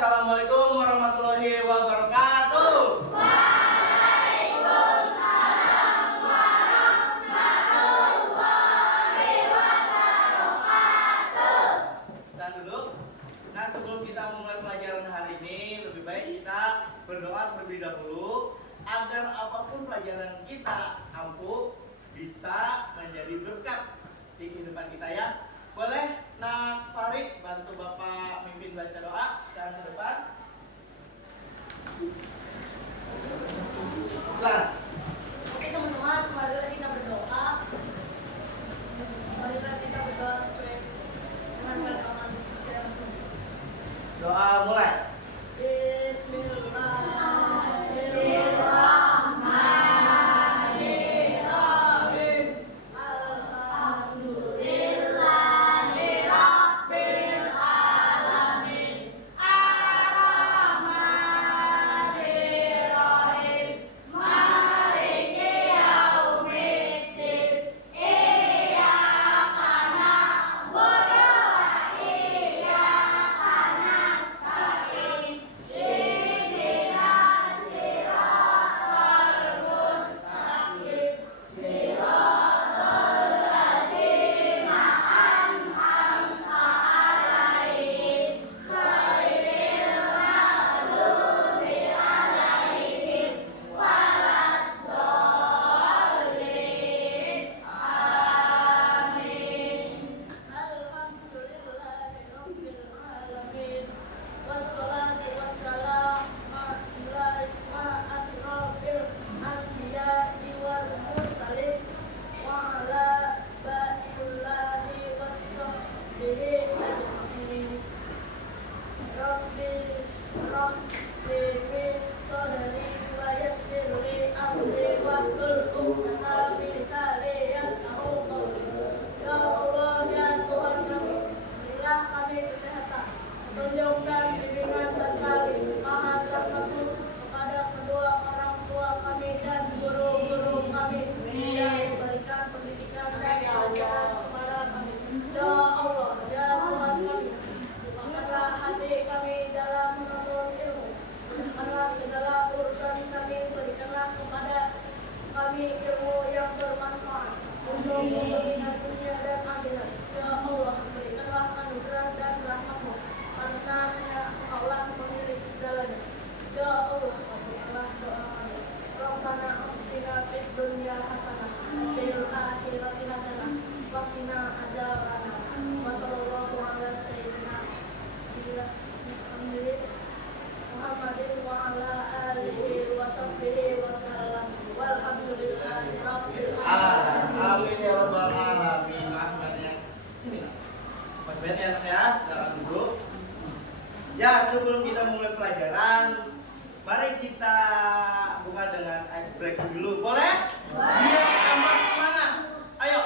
Assalamualaikum warahmatullahi wabarakatuh. Waalaikumsalam warahmatullahi wabarakatuh. Tahan dulu. Nah, sebelum kita memulai pelajaran hari ini, lebih baik kita berdoa terlebih dahulu agar apapun pelajaran kita ampuh bisa menjadi berkat di kehidupan kita ya. Boleh Nak Farid bantu Bapak mimpin baca doa dan ke depan. Silakan. Oke teman-teman, marilah kita berdoa. Marilah kita berdoa sesuai dengan rekaman kita. Doa mulai. Bismillahirrahmanirrahim. Alhamdulillahirabbil alamin. Ar-Rahmanir-Rahim. Maliki yaumiddin. Iyyaka na'budu wa iyyaka nasta'in. Ihdinas siratal mustaqim. Siratal ladzina an'amta 'alaihim ghairil maghdubi 'alaihim waladdallin. Amin. Alhamdulillahirabbil alamin. Wassalatu wassalamu ala asrofil anbiya'i wal mursalin wa ala baillahi wassahbihi ajma'in. Rabbi shrah li sadri wa yassir li amri wahlul 'uqdatam min lisani yafqahu qawli. Ya Allah, ya Tuhan kami, berilah kami kesehatan, tunjukkan bimbingan serta limpahan rahmat-Mu kepada kedua orang tua kami dan guru-guru kami, dan berikan pendidikan dan ajaran kepada kami. Ya Allah, ya Tuhan kami, bukakanlah hati kami dalam menuntut ilmu, mudahkanlah segala urusan kami, berikanlah kepada kami ilmu yang bermanfaat untuk kepentingan dunia dan akhirat. Ya Allah, berikanlah anugerah dan rahmat-Mu, karena hanya Engkaulah pemilik segalanya. Ya Allah, kabulkanlah doa kami. Rabbana atina fid dunya hasanah fil akhirati hasanah wa qina adzabannar. Wa sallallahu ala sayyidina Muhammadin wa ala alihi wa sahbihi wa sallam. Walhamdulillahi rabbil alamin. Amin ya rabbal alamin. Mas banyak. Sini Nak. Mas banyak ya Nak ya. Silakan duduk. Ya, sebelum kita mulai pelajaran, mari kita buka dengan ice breaking dulu. Boleh? Biar tambah semangat. Ayo,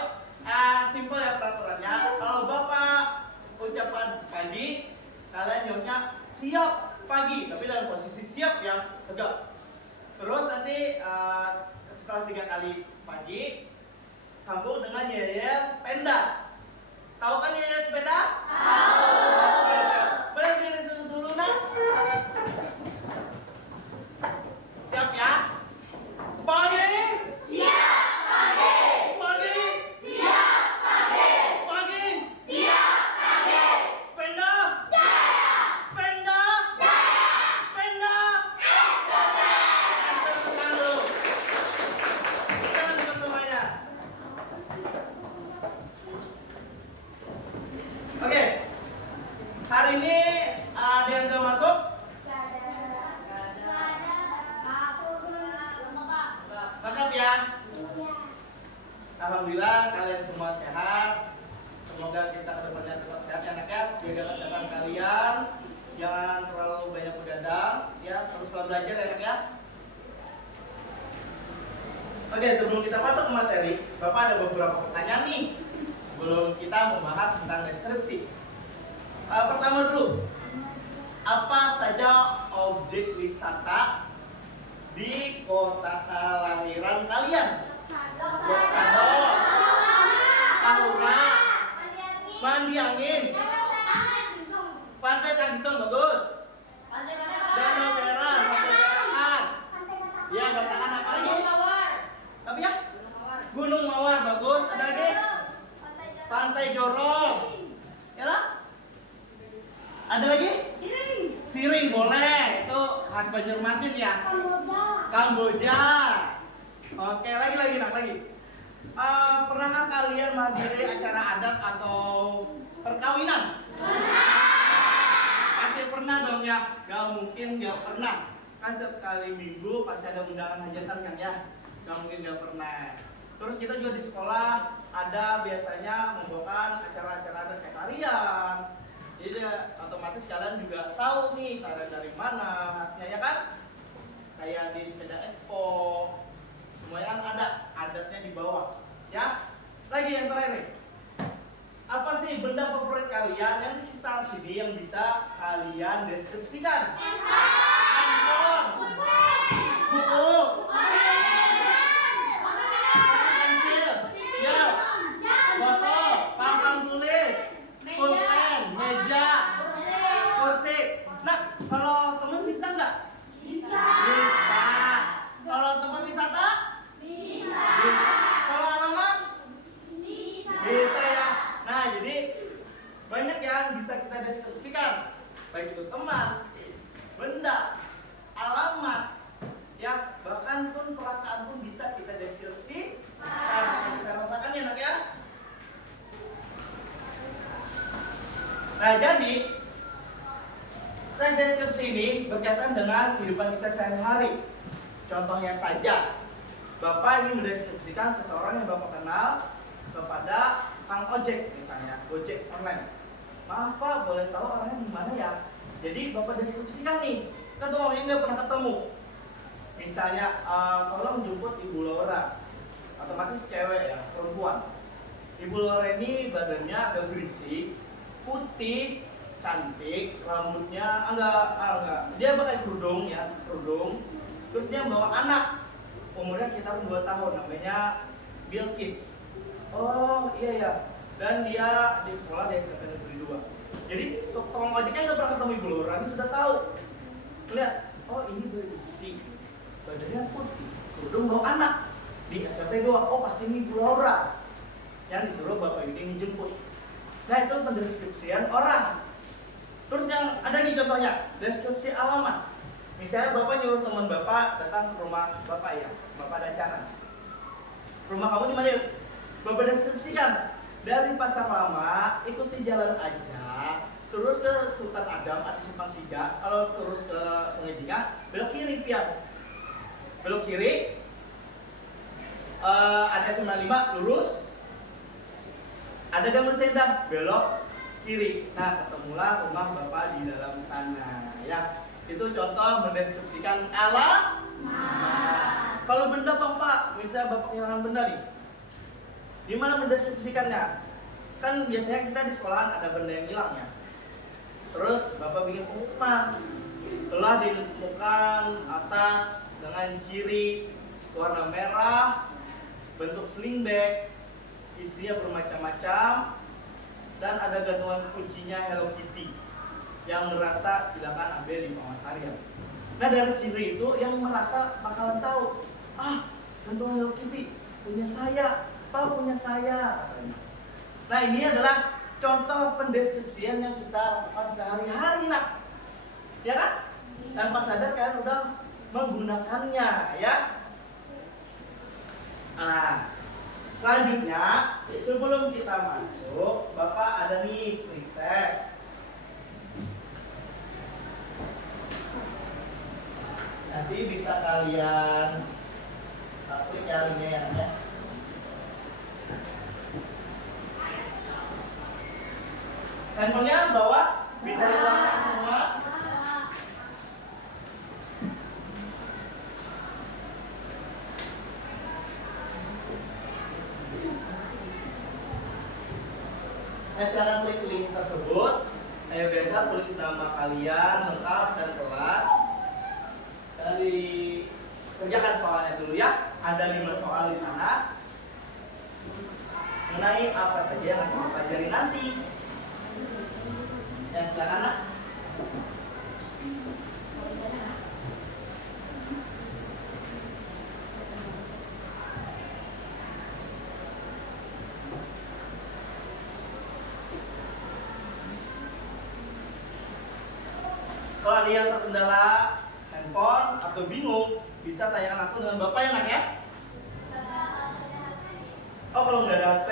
simpel ya peraturannya. Kalau Bapak ucapan pagi, kalian jawabnya siap pagi, tapi dalam posisi siap yang tegak. Terus nanti setelah 3 kali pagi, sambung dengan yeyes sepeda. Tahu kan yeyes sepeda? Tahu. Boleh diri dulu Nak? Siap ya? Pagi. Siap pagi. Pagi. Siap pagi. Pagi. Siap pagi. Sepeda. Jaya. Sepeda. Jaya. Sepeda. Tekan dulu. Tekan semuanya. Oke. Hari ini ada yang gak masuk? Lengkap ya? Alhamdulillah kalian semua sehat. Semoga kita kedepannya tetap sehat ya Nak ya. Jaga kesehatan kalian. Jangan terlalu banyak begadang ya. Teruslah belajar ya Nak ya. Oke, sebelum kita masuk ke materi, Bapak ada beberapa pertanyaan nih. Sebelum kita membahas tentang deskripsi. Pertama dulu, apa saja objek wisata di kota kelahiran kalian? Loksano, Tahura, Mandi Angin, Pantai Tangisong bagus. Ada lagi? Siring. Siring boleh. Itu khas Banjarmasin ya. Kamboja. Oke, lagi nak lagi. Pernahkah kalian menghadiri acara adat atau perkawinan? Pasti pernah dong ya. Gak mungkin gak pernah. Kan setiap kali minggu pasti ada undangan hajatan kan ya. Gak mungkin gak pernah. Terus kita juga di sekolah ada biasanya membawakan acara-acara adat kayak tarian. Jadi otomatis kalian juga tahu nih tarian dari mana khasnya ya kan? Kayak di sepeda expo. Semuanya kan ada adatnya di bawah. Ya. Lagi yang terakhir nih. Apa sih benda favorit kalian yang di sekitar sini yang bisa kalian deskripsikan? Handphone. Buku. Pensil. Ya. Botol. Papan tulis. Pulpen. Meja. Kursi. Nah, kalau temen bisa nggak? Bisa. Kalau teman wisata? Bisa. Kalau alamat? Bisa ya. Nah, jadi banyak yang bisa kita deskripsikan. Baik itu teman, benda, alamat, ya bahkan pun perasaan pun bisa kita deskripsi. Kita rasakan ya nak ya. Nah, jadi teks deskripsi ini berkaitan dengan kehidupan kita sehari-hari. Contohnya saja, Bapak ini mendeskripsikan seseorang yang Bapak kenal kepada Kang Ojek misalnya, Gojek online. Maaf Pak, boleh tahu orangnya di mana ya? Jadi Bapak deskripsikan nih, kan tuh orangnya nggak pernah ketemu. Misalnya, tolong jemput Ibu Laura. Otomatis cewek ya, perempuan. Ibu Laura ini badannya agak berisi, putih, cantik, rambutnya enggak. Dia pakai kerudung ya, kerudung. Terus dia bawa anak, umurnya sekitar 2 tahun, namanya Bilkis. Oh iya ya, dan dia di sekolah di SMP Negeri 2. Jadi tukang ojeknya nggak pernah ketemu Ibu Laura, ini sudah tahu. Lihat, oh ini berisi, badannya putih, kerudung bawa anak di SMP 2. Oh pasti ini Ibu Laura yang disuruh Bapak ini jemput. Nah itu pendeskripsian orang. Terus yang ada nih contohnya, deskripsi alamat. Misalnya Bapak nyuruh teman Bapak datang ke rumah Bapak ya, Bapak ada acara. Rumah kamu di mana yuk? Bapak deskripsikan dari Pasar Lama, ikuti jalan aja, terus ke Sultan Adam ada simpang 3, kalau terus ke Sungai Jingah, belok kiri pian. Belok kiri, ada 95 lurus, ada Gang Sendang, belok kiri. Nah, ketemulah rumah Bapak di dalam sana ya. Itu contoh mendeskripsikan alamat. Kalau benda Pak, misalnya Bapak kehilangan benda nih, gimana mendeskripsikannya? Kan biasanya kita di sekolahan ada benda yang hilang ya. Terus Bapak bikin pengumuman, telah ditemukan atas dengan ciri warna merah, bentuk sling bag, isinya bermacam-macam, dan ada gantungan kuncinya Hello Kitty. Yang merasa silakan ambil di pengawas harian. Nah dari ciri itu yang merasa bakalan tahu, gantungan Hello Kitty punya saya, Pak punya saya katanya. Nah ini adalah contoh pendeskripsian yang kita lakukan sehari-hari nak, ya kan? Tanpa sadar kalian udah menggunakannya ya. Nah selanjutnya sebelum kita masuk, Bapak ada nih pretest. Nanti bisa kalian klik ya linknya ya. Handphonenya bawa, bisa dikeluarkan semua. Nah, silakan klik link tersebut. Ayo biasa tulis nama kalian lengkap dan kelas. Sekarang dikerjakan soalnya dulu ya. Ada 5 soal di sana mengenai apa saja yang akan kita pelajari nanti. Ya silakan nak. kalian terkendala handphone atau bingung, bisa tanyakan langsung dengan Bapak ya nak ya. Oh kalau nggak ada HP,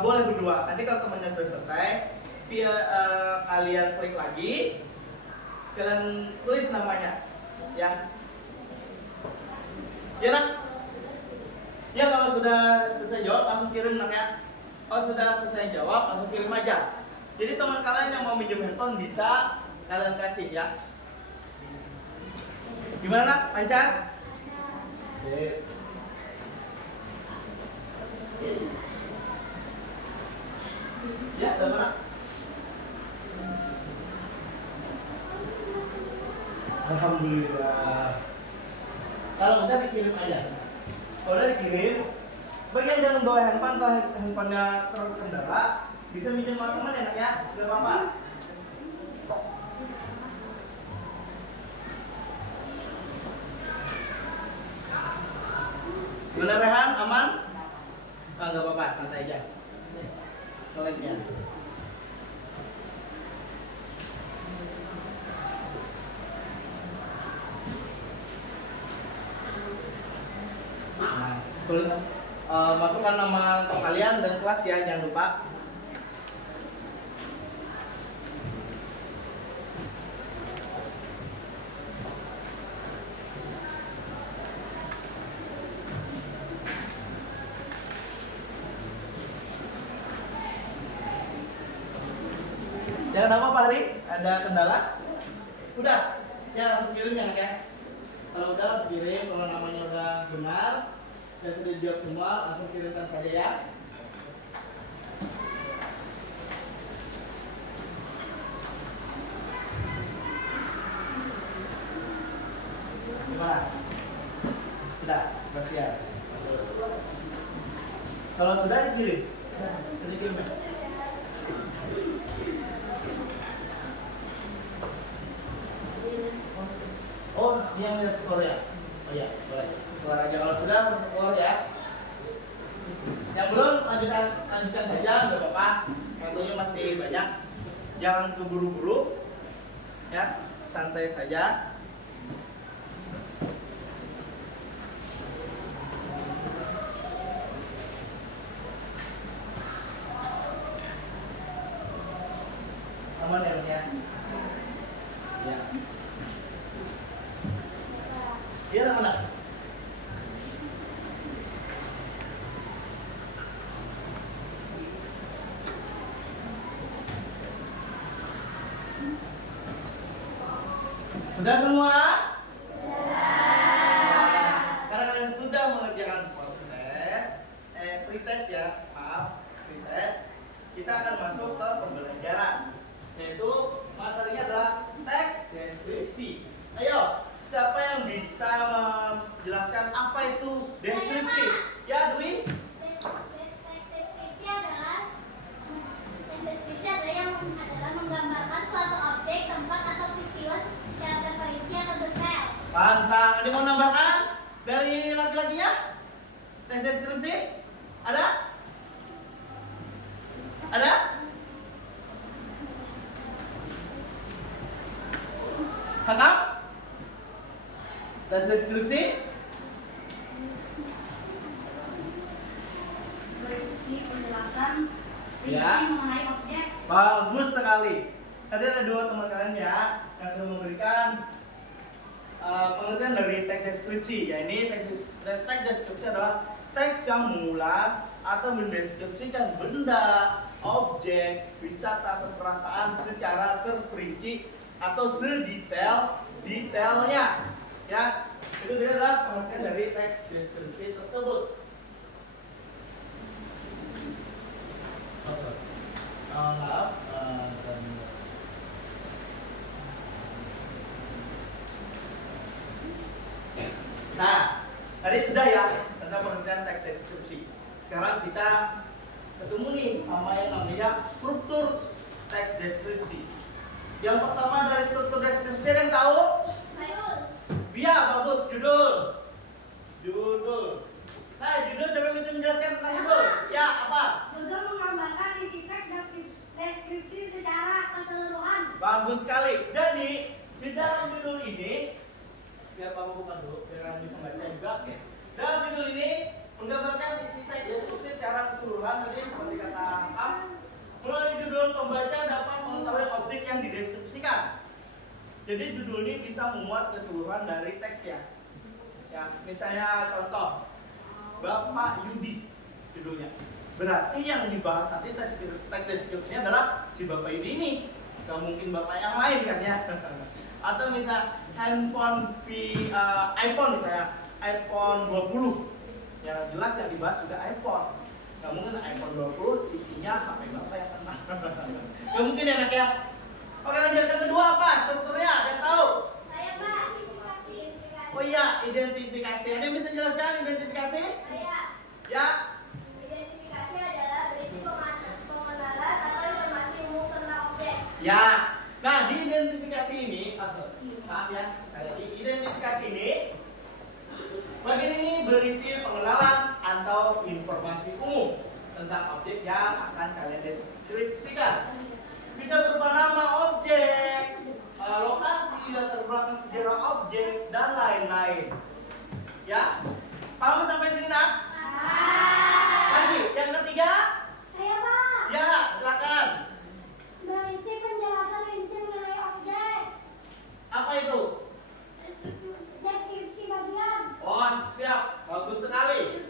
boleh berdua. Nanti kalau temannya sudah selesai, kalian klik lagi, kalian tulis namanya, ya. Ya nak? Ya kalau sudah selesai jawab langsung kirim nak ya. Kalau sudah selesai jawab langsung kirim aja. Jadi teman kalian yang mau minjem handphone bisa kalian kasih ya. Gimana nak? Lancar? Sip. Ya, udah mana? Alhamdulillah. Kalau udah dikirim aja. Kalau udah dikirim, bagi yang jangan bawa handphone atau handphonenya terkendala, bisa minjem sama teman ya nak ya, nggak apa-apa. Gimana Rehan? Aman? Nggak apa-apa, santai aja. Soalnya. Masukkan nama lengkap kalian dan kelas ya, jangan lupa. Jangan apa Pak Hari? Ada kendala? Udah? Ya langsung kirim ya nak ya. Kalau udah langsung kirim, kalau namanya udah benar dan sudah dijawab semua, langsung kirimkan saja ya. Gimana? Sudah siap. Terus. Kalau sudah dikirim, sudah dikirim. Oh, dia yang lihat skor ya? Oh iya, boleh. Keluar aja kalau sudah skor ya. Yang belum lanjutkan saja, nggak apa-apa. Waktunya masih banyak. Jangan keburu-buru, ya, santai saja. Aman ya, ya. Ya. Dia mana? Sudah semua? Karena kalian sudah mengerjakan pretest ya, maaf, pretest. Kita akan masuk ke pembelajaran, yaitu materinya adalah teks deskripsi. Ayo, siapa yang bisa menjelaskan apa itu deskripsi? Ya, Dwi? Deskripsi adalah yang menggambarkan suatu objek, tempat atau peristiwa secara terperinci atau detail. Mantap. Ada mau nambahkan dari laki-lakinya? Teks deskripsi? Ada? Ada? Kakak? Teks deskripsi? Berisi penjelasan Ya. rinci mengenai objek. Bagus sekali. Tadi ada dua teman kalian ya yang sudah memberikan pengertian dari teks deskripsi. Ya ini teks deskripsi adalah teks yang mengulas atau mendeskripsikan benda, objek, wisata atau perasaan secara terperinci atau sedetail-detailnya. Ya, itu dia adalah pengertian dari teks deskripsi tersebut. Maaf. Nah, tadi sudah ya tentang pengertian teks deskripsi. Sekarang kita ketemu nih sama yang namanya struktur teks deskripsi. Yang pertama dari struktur deskripsi ada yang tahu? Iya, bagus. Judul. Nah, judul siapa yang bisa menjelaskan tentang judul? Ya, apa? Judul menggambarkan isi teks deskripsi secara keseluruhan. Bagus sekali. Jadi Di dalam judul ini, biar Bapak buka dulu, biar kalian bisa baca juga. Dalam judul ini menggambarkan isi teks deskripsi secara keseluruhan tadi seperti kata Am. Melalui judul pembaca dapat mengetahui objek yang dideskripsikan. Jadi judul ini bisa memuat keseluruhan dari teks ya. Ya, misalnya contoh Bapak Yudi judulnya. Berarti yang dibahas nanti teks deskripsinya adalah si Bapak Yudi ini. Gak mungkin Bapak yang lain kan ya. Atau misal handphone iPhone misalnya iPhone 20. Yang jelas yang dibahas juga iPhone. Gak mungkin iPhone 20 isinya HP Bapak yang kena. Gak mungkin ya nak ya. Oke, lanjut yang kedua apa? Strukturnya ada yang tahu? Saya Pak, identifikasi. Oh iya, identifikasi. Ada yang bisa jelaskan identifikasi? Saya. Ya. Identifikasi adalah berisi pengenalan atau informasi umum tentang objek. Ya. Nah, di identifikasi ini, maaf ya, sekali lagi, identifikasi ini bagian ini berisi pengenalan atau informasi umum tentang objek yang akan kalian deskripsikan. Bisa berupa nama objek, lokasi, latar belakang sejarah objek, dan lain-lain. Ya, paham sampai sini nak? Lagi, yang ketiga? Saya Pak. Ya, silakan. Berisi penjelasan rinci mengenai objek. Apa itu? Deskripsi bagian. Oh, siap, bagus sekali.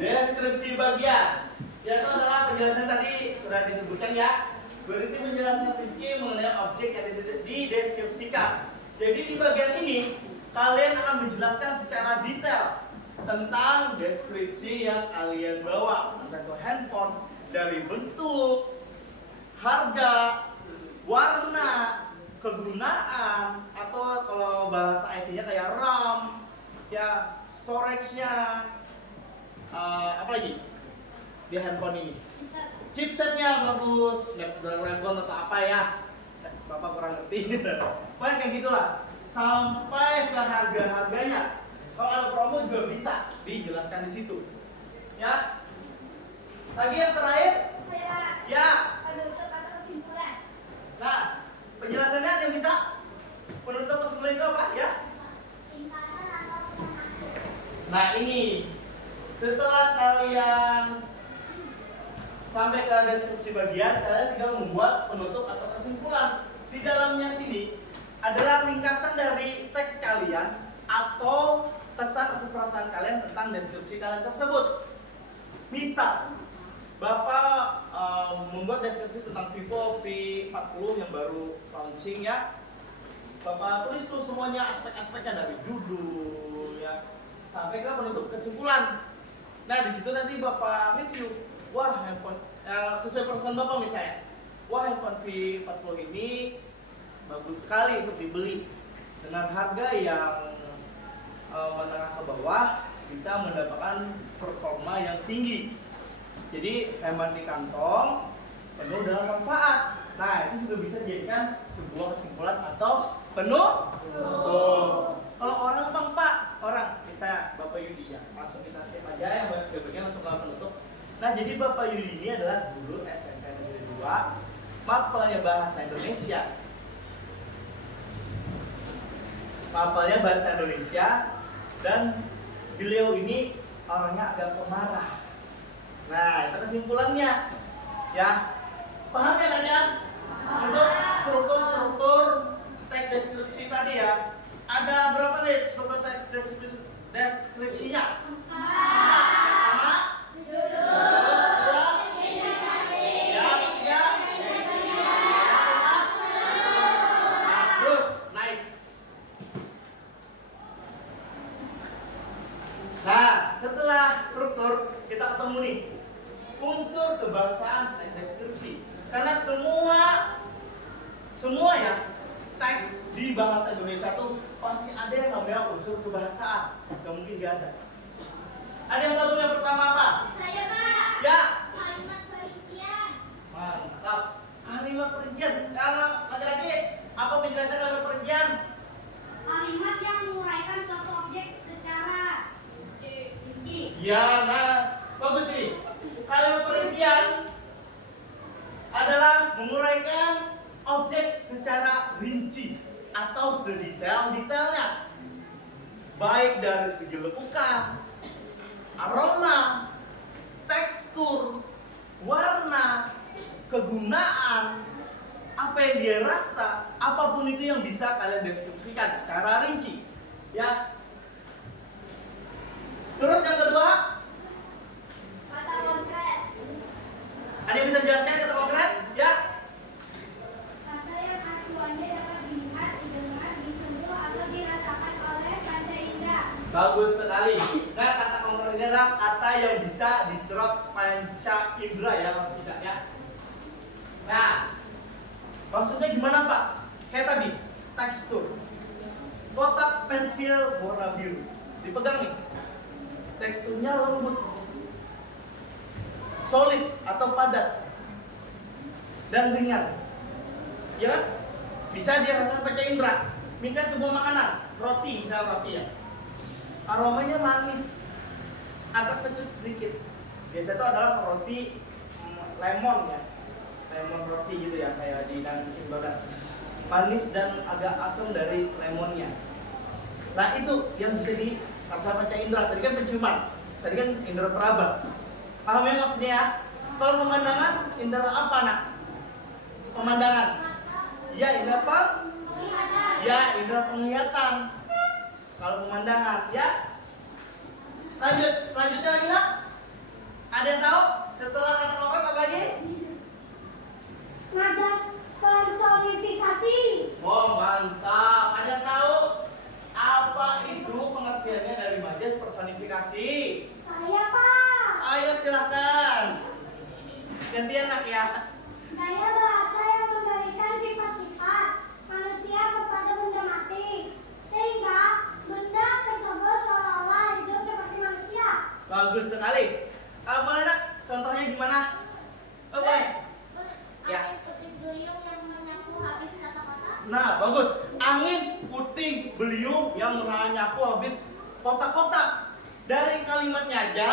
Deskripsi bagian. Yaitu adalah penjelasan tadi sudah disebutkan ya. Berisi penjelasan rinci mengenai objek yang dideskripsikan. Jadi di bagian ini kalian akan menjelaskan secara detail tentang deskripsi yang kalian bawa tentang handphone dari bentuk, harga, warna, kegunaan, atau kalau bahasa IT-nya kayak RAM, ya storage-nya, apa lagi di handphone ini? Chipsetnya bagus, Snapdragon atau apa ya? Bapak kurang ngerti. Pokoknya kayak gitulah. Sampai ke harga-harganya. Kalau ada promo juga bisa dijelaskan di situ. Ya. Lagi yang terakhir? Saya. Ya. Penutup atau kesimpulan. Nah, penjelasannya ada yang bisa? Penutup kesimpulan itu apa ya? Ringkasan atau pesan. Nah ini, setelah kalian sampai ke deskripsi bagian, kalian tinggal membuat penutup atau kesimpulan. Di dalamnya sini adalah ringkasan dari teks kalian atau kesan atau perasaan kalian tentang deskripsi kalian tersebut. Misal, Bapak membuat deskripsi tentang Vivo V40 yang baru launching ya. Bapak tulis tuh semuanya aspek-aspeknya dari judul ya sampai ke penutup kesimpulan. Nah di situ nanti Bapak review. Wah handphone sesuai perasaan Bapak misalnya. Wah handphone V40 ini bagus sekali untuk dibeli dengan harga yang menengah ke bawah, bisa mendapatkan performa yang tinggi. Jadi hemat di kantong, penuh dengan manfaat. Nah itu juga bisa dijadikan sebuah kesimpulan atau penutup. Kalau orang bang Pak, orang misalnya Bapak Yudi ya, langsung kita skip aja yang bagian langsung ke penutup. Nah jadi Bapak Yudi ini adalah guru SMK Negeri 2 mapelnya bahasa Indonesia. Mapelnya bahasa Indonesia dan beliau ini orangnya agak pemarah. Nah itu kesimpulannya ya. Paham ya nak ya? Untuk struktur teks deskripsi tadi ya. Ada berapa nih struktur teks deskripsinya? Pertama, bagus, nice. Nah, setelah struktur kita ketemu nih unsur kebahasaan teks deskripsi. Karena semua ya teks di bahasa Indonesia tuh pasti ada yang namanya unsur kebahasaan. Gak mungkin gak ada. Ada yang tahu yang pertama apa? Saya Pak. Ya. Kalimat perincian. Mantap. Kalimat perincian. Kalau lagi-lagi apa penjelasan kalimat perincian? Kalimat yang menguraikan suatu objek secara rinci. Ya, nah bagus nih. Kalimat perincian adalah menguraikan objek secara rinci. serinci atau sedetail-detailnya, baik dari segi lekukan, aroma, tekstur, warna, kegunaan, apa yang dia rasa, apapun itu yang bisa kalian deskripsikan secara rinci, ya. Terus yang kedua, Kata konkret. ada yang bisa jelaskan kata konkret? Ya. Kata yang acuannya dapat dilihat, didengar, disentuh, atau dirasakan oleh panca indera. Bagus sekali. Nah, kata konkret ini adalah kata yang bisa diserap panca indera ya, maksudnya ya. Nah, maksudnya gimana Pak? Kayak tadi, tekstur. Kotak pensil warna biru. Dipegang nih. Teksturnya lembut, solid atau padat, dan ringan. Ya kan? Bisa dirasakan panca indera. Misalnya sebuah makanan, roti, misalnya roti ya. Aromanya manis, agak kecut sedikit. Biasanya itu adalah roti lemon ya, lemon roti gitu ya, kayak di Dunkin Donut. Manis dan agak asam dari lemonnya. Nah itu yang bisa dirasa panca indera. Tadi kan penciuman, tadi kan indera peraba. Paham ya maksudnya ya? Kalau pemandangan, indera apa nak? Pemandangan. Ya indera apa? Penglihatan. Ya indera penglihatan. Kalau pemandangan, ya. Lanjut, selanjutnya lagi nak? Ada yang tahu? Setelah kata konkret apa lagi? Majas personifikasi. Oh mantap. Ada yang tahu apa itu pengertiannya dari majas personifikasi? Saya Pak. Ayo silahkan. Gantian nak ya. Gaya bahasa yang memberikan sifat-sifat manusia kepada benda mati, sehingga benda tersebut seolah-olah hidup seperti manusia. Bagus sekali. Boleh nak? Contohnya gimana? Oh, boleh. Ya. Angin puting beliung yang menyapu habis kata-kata. Nah, bagus. Angin puting beliung yang menyapu habis kotak-kotak. Dari kalimatnya aja,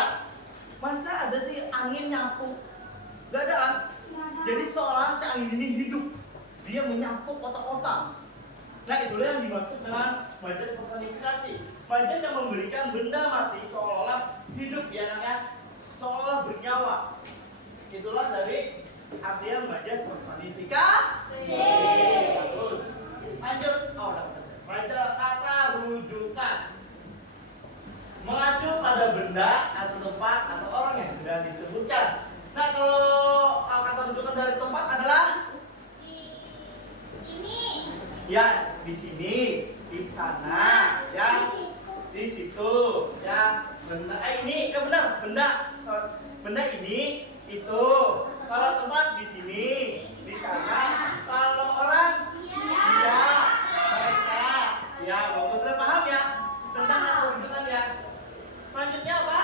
masa ada sih angin nyapu? Gak ada kan? Jadi seolah si angin ini hidup. Dia menyapu kotak-kotak. Nah, itulah yang dimaksud dengan majas personifikasi. Majas yang memberikan benda mati seolah-olah hidup ya anaknya, seolah bernyawa. Itulah dari artian majas personifikasi. Bagus. Lanjut. Oh, dapat. Pada kata rujukan, mengacu pada benda atau tempat atau orang yang sudah disebutkan. Nah, kalau kata rujukan dari tempat adalah Ini. ya di sini, di sana, ya di situ, ya benda. Ini benar benda. Benda ini itu. Kalau tempat di sini, di sana. Kalau orang, dia, mereka. Ya, bagus sudah paham ya tentang kata rujukan ya. Selanjutnya apa?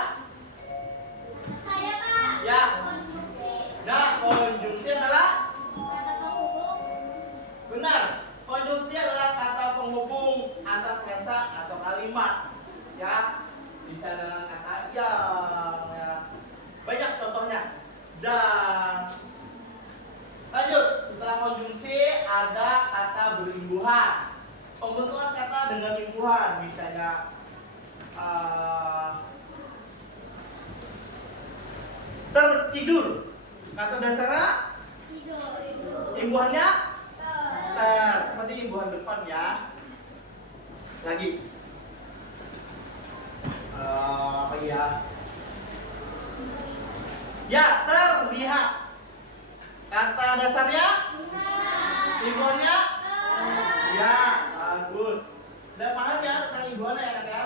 Saya Pak. Ya. Konjungsi. Nah, konjungsi adalah Kata penghubung. benar. Konjungsi adalah kata penghubung antar frasa atau kalimat. Ya, bisa dengan kata yang ya. Banyak contohnya. Dan lanjut, setelah konjungsi ada kata berimbuhan. Pembentukan kata dengan imbuhan, misalnya tertidur. Kata dasarnya Tidur. imbuhannya Ter. berarti imbuhan depan ya. Lagi. Apa ya? Ya, terlihat. Kata dasarnya imbuhannya ya, bagus. Udah paham ya tentang imbuhannya ya kan ya?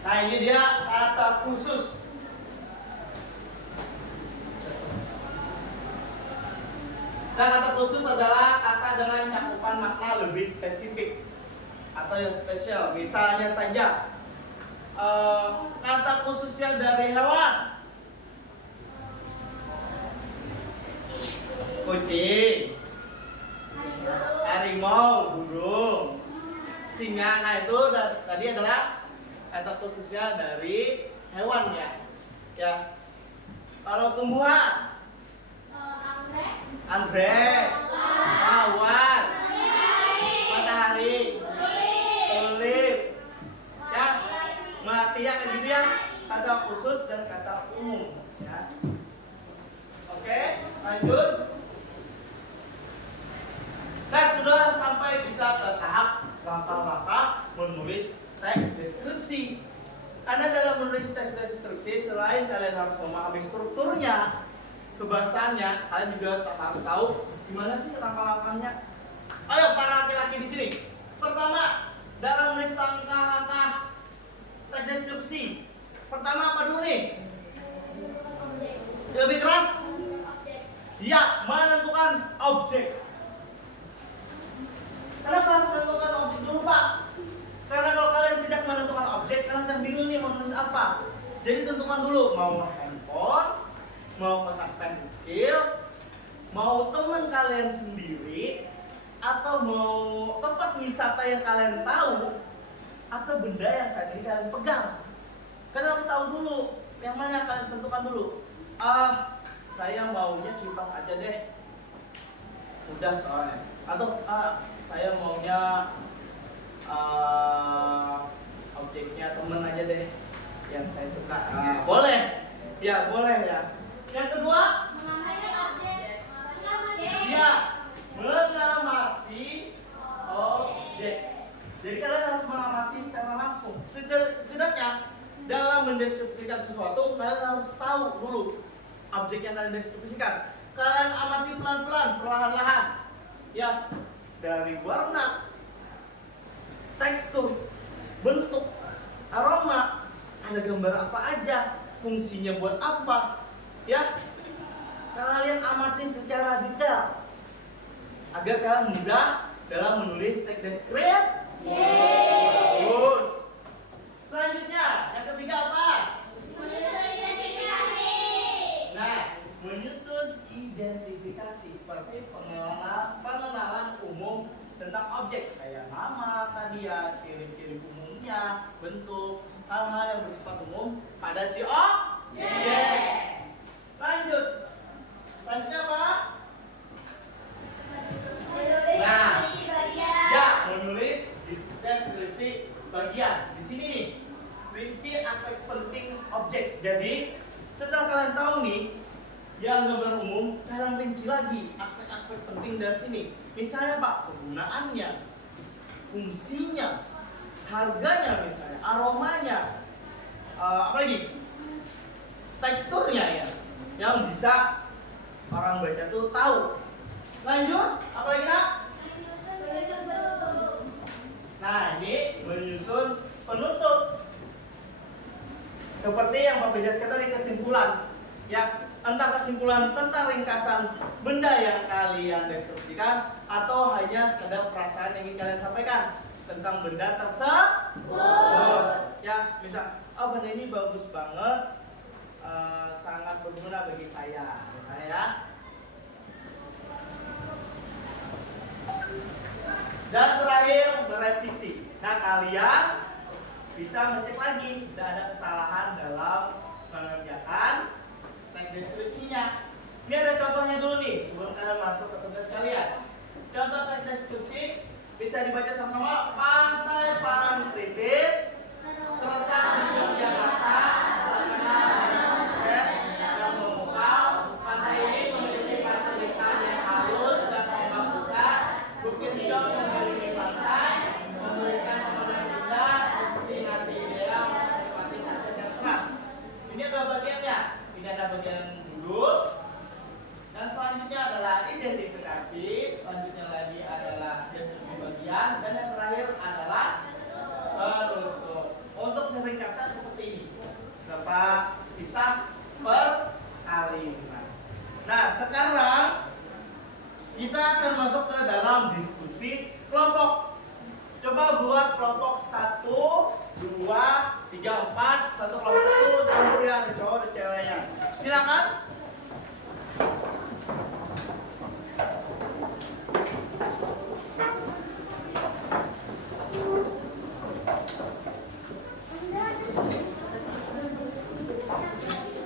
Nah, ini dia kata khusus. Nah, kata khusus adalah kata dengan cakupan makna lebih spesifik atau yang spesial. Misalnya saja kata khususnya dari hewan. Kucing, harimau, burung, singa. Nah, itu tadi adalah kata khususnya dari hewan ya. Ya. Kalau tumbuhan, Anggrek. anggrek, khusus dan kata umum. Ya. Oke, lanjut. Nah, sudah sampai kita ke tahap langkah-langkah menulis teks deskripsi. Karena dalam menulis teks deskripsi, selain kalian harus memahami strukturnya, kebahasannya, kalian juga harus tahu gimana sih langkah-langkahnya. Ayo para laki-laki di sini. Pertama, dalam menulis langkah-langkah teks deskripsi. Pertama apa dulu nih? Lebih keras? Ya, menentukan objek. Kenapa harus menentukan objek dulu, Pak? Karena kalau kalian tidak menentukan objek, kalian akan bingung nih mau menulis apa. Jadi tentukan dulu, mau handphone, mau kotak pensil, mau teman kalian sendiri, atau mau tempat wisata yang kalian tahu, atau benda yang saat ini kalian pegang. Kalian harus tahu dulu, yang mana kalian tentukan dulu. Saya maunya kipas aja deh. Udah soalnya. Atau saya maunya objeknya temen aja deh yang saya suka. Boleh. Ya, boleh ya. Yang kedua, ya, mengamati objek. Jadi kalian harus mengamati secara langsung. Setidaknya dalam mendeskripsikan sesuatu, kalian harus tahu dulu objek yang kalian deskripsikan. Kalian amati pelan-pelan, perlahan-lahan. Ya, dari warna, tekstur, bentuk, aroma, ada gambar apa aja, fungsinya buat apa, ya. Kalian amati secara detail agar kalian mudah dalam menulis teks deskripsi. Bagus. Selanjutnya, yang ketiga apa? Nah, menyusun identifikasi seperti pengenalan umum tentang objek kayak nama tadi ya, ciri-ciri umumnya, bentuk, hal-hal yang bersifat umum pada si objek. Lanjut. Selanjutnya apa? Nah, ya, menulis deskripsi bagian. Di sini nih, rinci aspek penting objek. Jadi, setelah kalian tahu nih yang gambar umum, kalian rinci lagi aspek-aspek penting dari sini. Misalnya Pak, penggunaannya, fungsinya, harganya misalnya, aromanya, apa lagi? Teksturnya ya, yang bisa orang baca tuh tahu. Lanjut, apa lagi nak? Nah, ini menyusun penutup. Seperti yang Pak jelaskan tadi, kesimpulan. Ya, entah kesimpulan tentang ringkasan benda yang kalian deskripsikan atau hanya sekedar perasaan yang ingin kalian sampaikan tentang benda tersebut. Ya, misal, benda ini bagus banget, sangat berguna bagi saya, misalnya ya. Dan terakhir, merevisi. Nah, kalian bisa ngecek lagi tidak ada kesalahan dalam mengerjakan teks deskripsinya. Ini ada contohnya dulu nih sebelum kalian masuk ke tugas kalian. Contoh teks deskripsi bisa dibaca sama-sama. Pantai Parangtritis terletak di Yogyakarta, terkenal dengan konsep yang memukau. Pantai ini memiliki fasilitas yang halus dan ombak besar. Bukit hijau memiliki pantai, memberikan pemandangan indah, destinasi ideal menikmati sunset yang terang. Ini adalah bagiannya. Ini ada bagian duduk. Dan selanjutnya adalah identifikasi. Selanjutnya lagi adalah deskripsi bagian. Dan yang terakhir adalah penutup. Untuk ringkasan seperti ini. Berapa kisah per kalimat. Nah, sekarang kita akan masuk ke dalam diskusi kelompok. Coba buat kelompok 1, 2, 3, 4. Satu kelompok itu campur ya, ada cowok ada ceweknya. Silakan.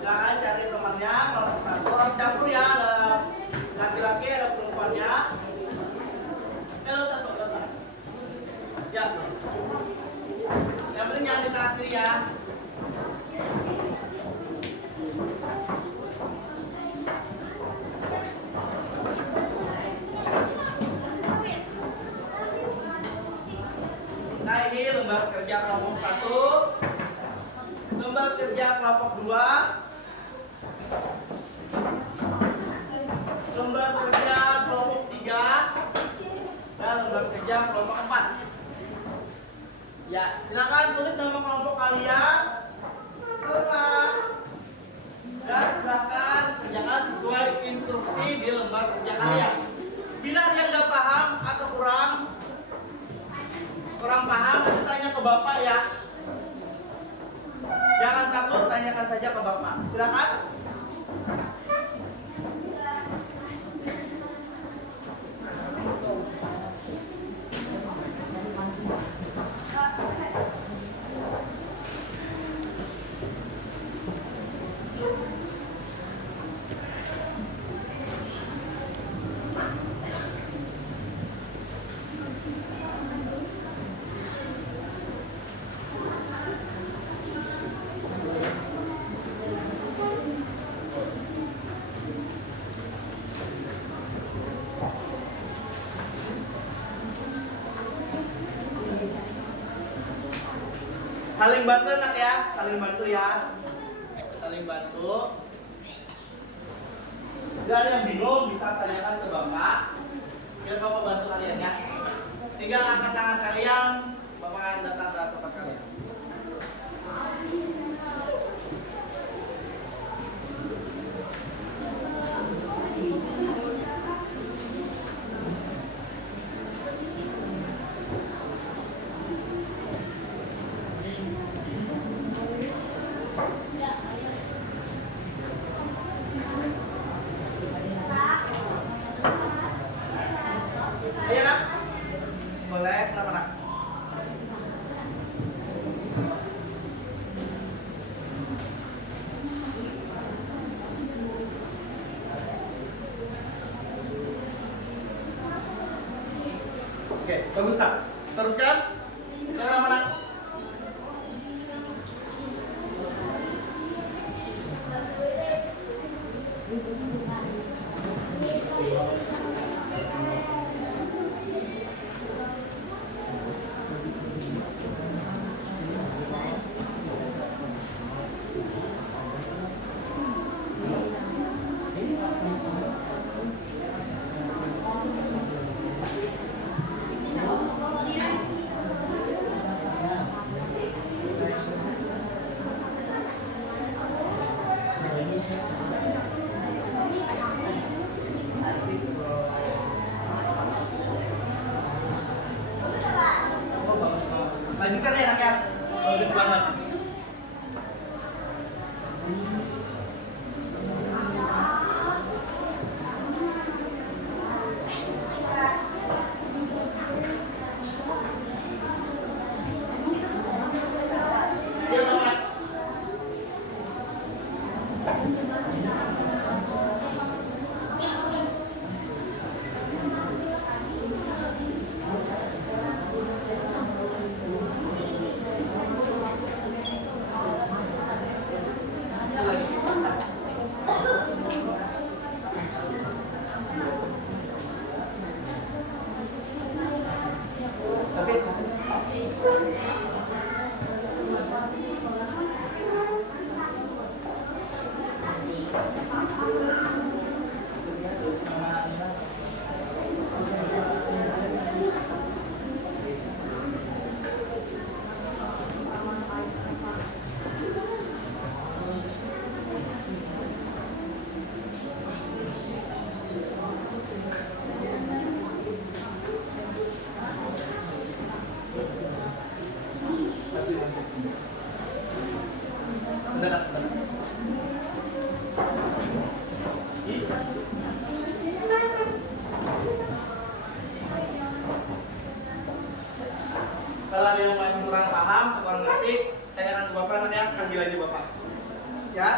Silakan cari temannya. Kelompok 1 harus campur ya, ada laki-laki ada perempuannya. Halo satu. Ya. Yang penting jangan ditaksir ya. lembar kerja kelompok 1, lembar kerja kelompok 2, lembar kerja kelompok 3, dan lembar kerja kelompok 4. Ya, silakan tulis nama kelompok kalian, kelas, dan silakan kerjakan sesuai instruksi di lembar kerja kalian. Bila ada yang nggak paham atau kurang paham, nanti tanya ke bapak ya. Jangan takut, tanyakan saja ke bapak. Silakan. Saling bantu nak ya, saling bantu ya, saling bantu. Bila ada yang bingung bisa tanyakan ke bapak, biar bapak bantu kalian ya. Tinggal angkat tangan kalian, bapak akan datang ke tempat kalian. Ayo nak, boleh kenapa nak? Oke, bagus tak? Teruskan. Kenapa nak? Lanjutkan ya nak ya, bagus banget. Kalau ada yang masih kurang paham atau kurang ngerti, tanyakan ke bapak nanti ya, panggil aja bapak. Ya.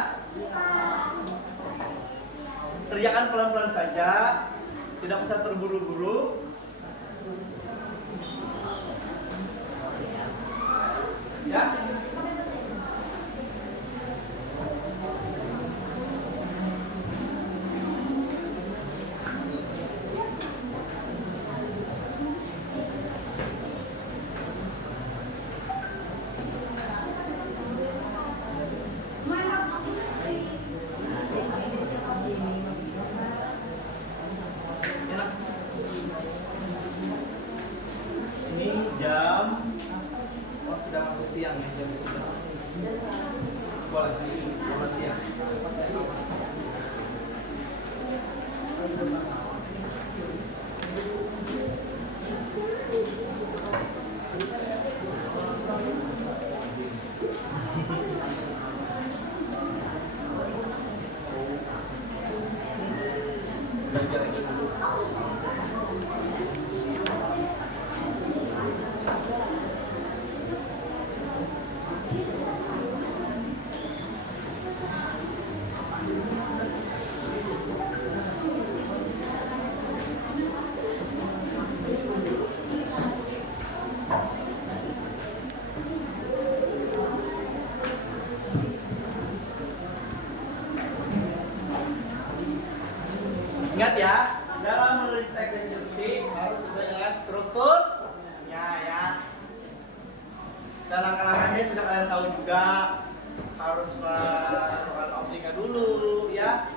Kerjakan pelan-pelan saja, tidak usah terburu-buru. Ya. Ingat ya, dalam menulis teks deskripsi harus sesuai dengan strukturnya ya. Dan langkah-langkahnya sudah kalian tahu juga, harus melakukan openingnya dulu ya.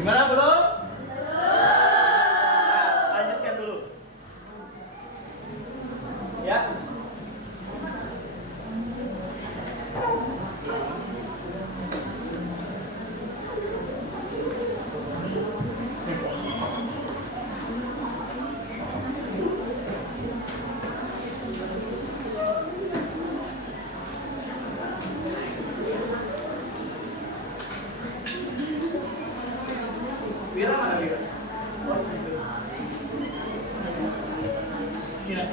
Gimana belum? Nah, lanjutkan dulu. Ya. Wira mana Wira? Oh, di situ. Wira.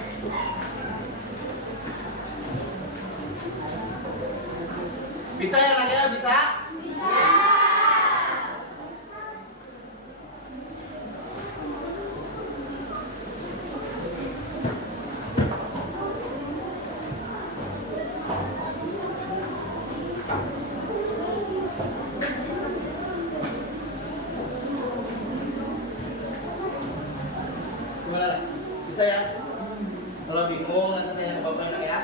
Bisa ya anaknya? Bisa? Gimana? Bisa ya? Kalau bingung nanti tanya ke bapak enak ya.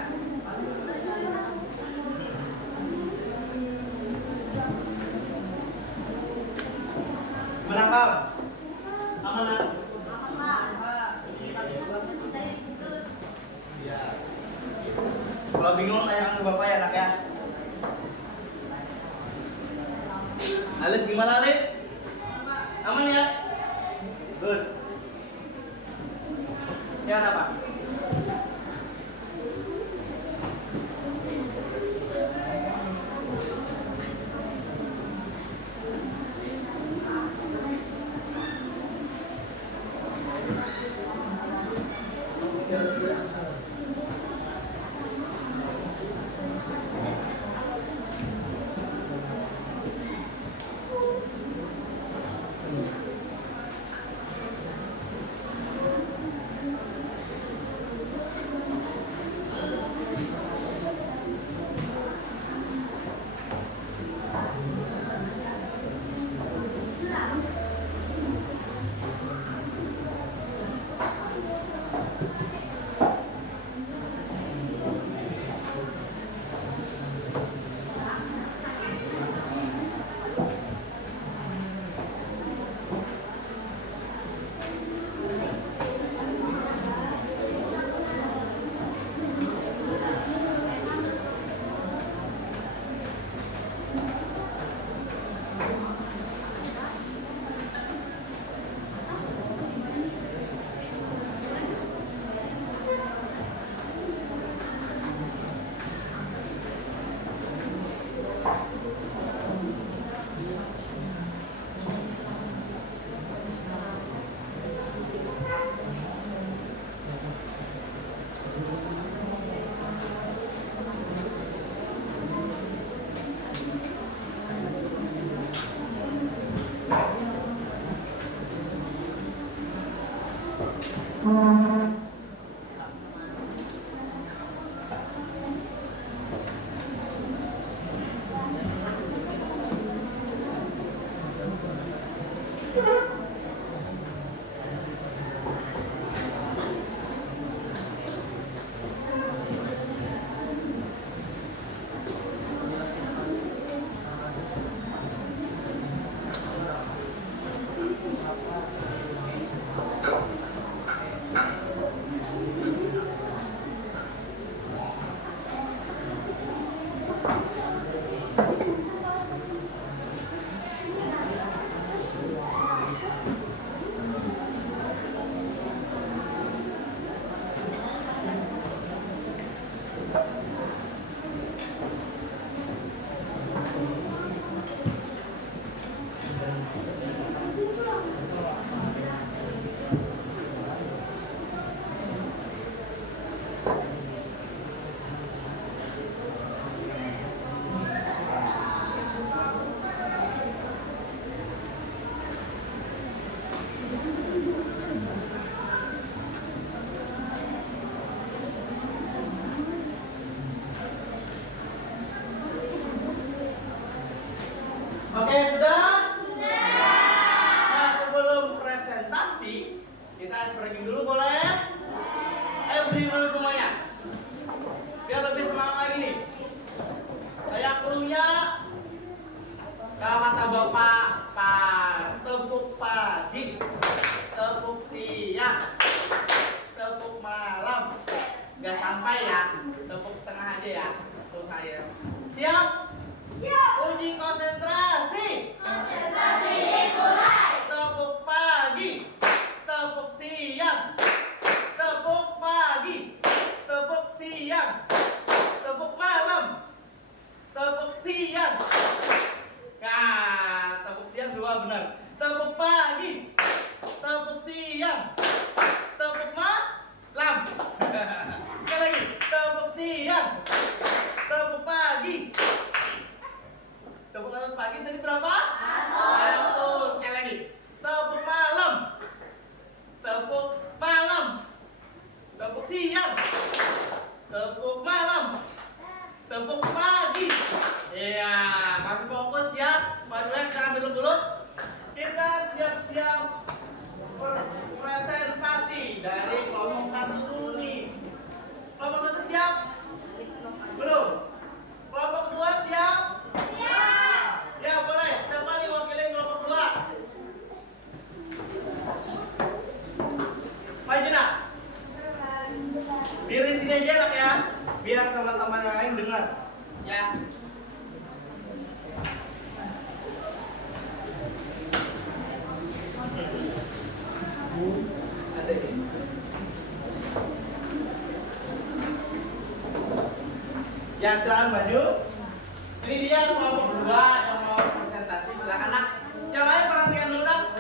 Gimana Pak? Aman lah. Ya. Kalau bingung tanya ke bapak ya anak ya. Alif gimana Alif? Aman ya? Terus. Ya apa? kita stretching dulu boleh? Ayo berdiri dulu semuanya. Biar lebih semangat lagi nih. Saya cluenya. Kalau kata Bapak, tepuk pagi, tepuk siang, tepuk malam. Gak sampai ya, tepuk setengah aja ya. Tuh saya. Siap? Siap. Uji konsentrasi. Konsentrasi dimulai. Tepuk pagi, tepuk siang, tepuk pagi, tepuk siang, tepuk malam, tepuk siang. Nah, tepuk siang dua benar. Tepuk pagi, tepuk siang, tepuk malam. Sekali lagi, tepuk siang, tepuk pagi. Tepuk pagi tadi berapa? Satu. Sekali lagi, tepuk malam, tepuk malam, tepuk siang, tepuk malam, tepuk pagi. Iya, masih fokus ya. Mas Rek, saya ambil dulu. Kita siap-siap presentasi dari kelompok 1 dulu nih. Kelompok 1 siap? Belum? Kelompok 2 siap? Siap. Ya, boleh. Siapa nih wakilin kelompok 2? Maju nak. Diri sini aja nak ya. Biar teman-teman yang lain dengar. Ya. Ada ini. Ya, silakan maju. Ini dia kelompok 2 yang mau presentasi. Silakan nak. Yang lain perhatian dulu nak.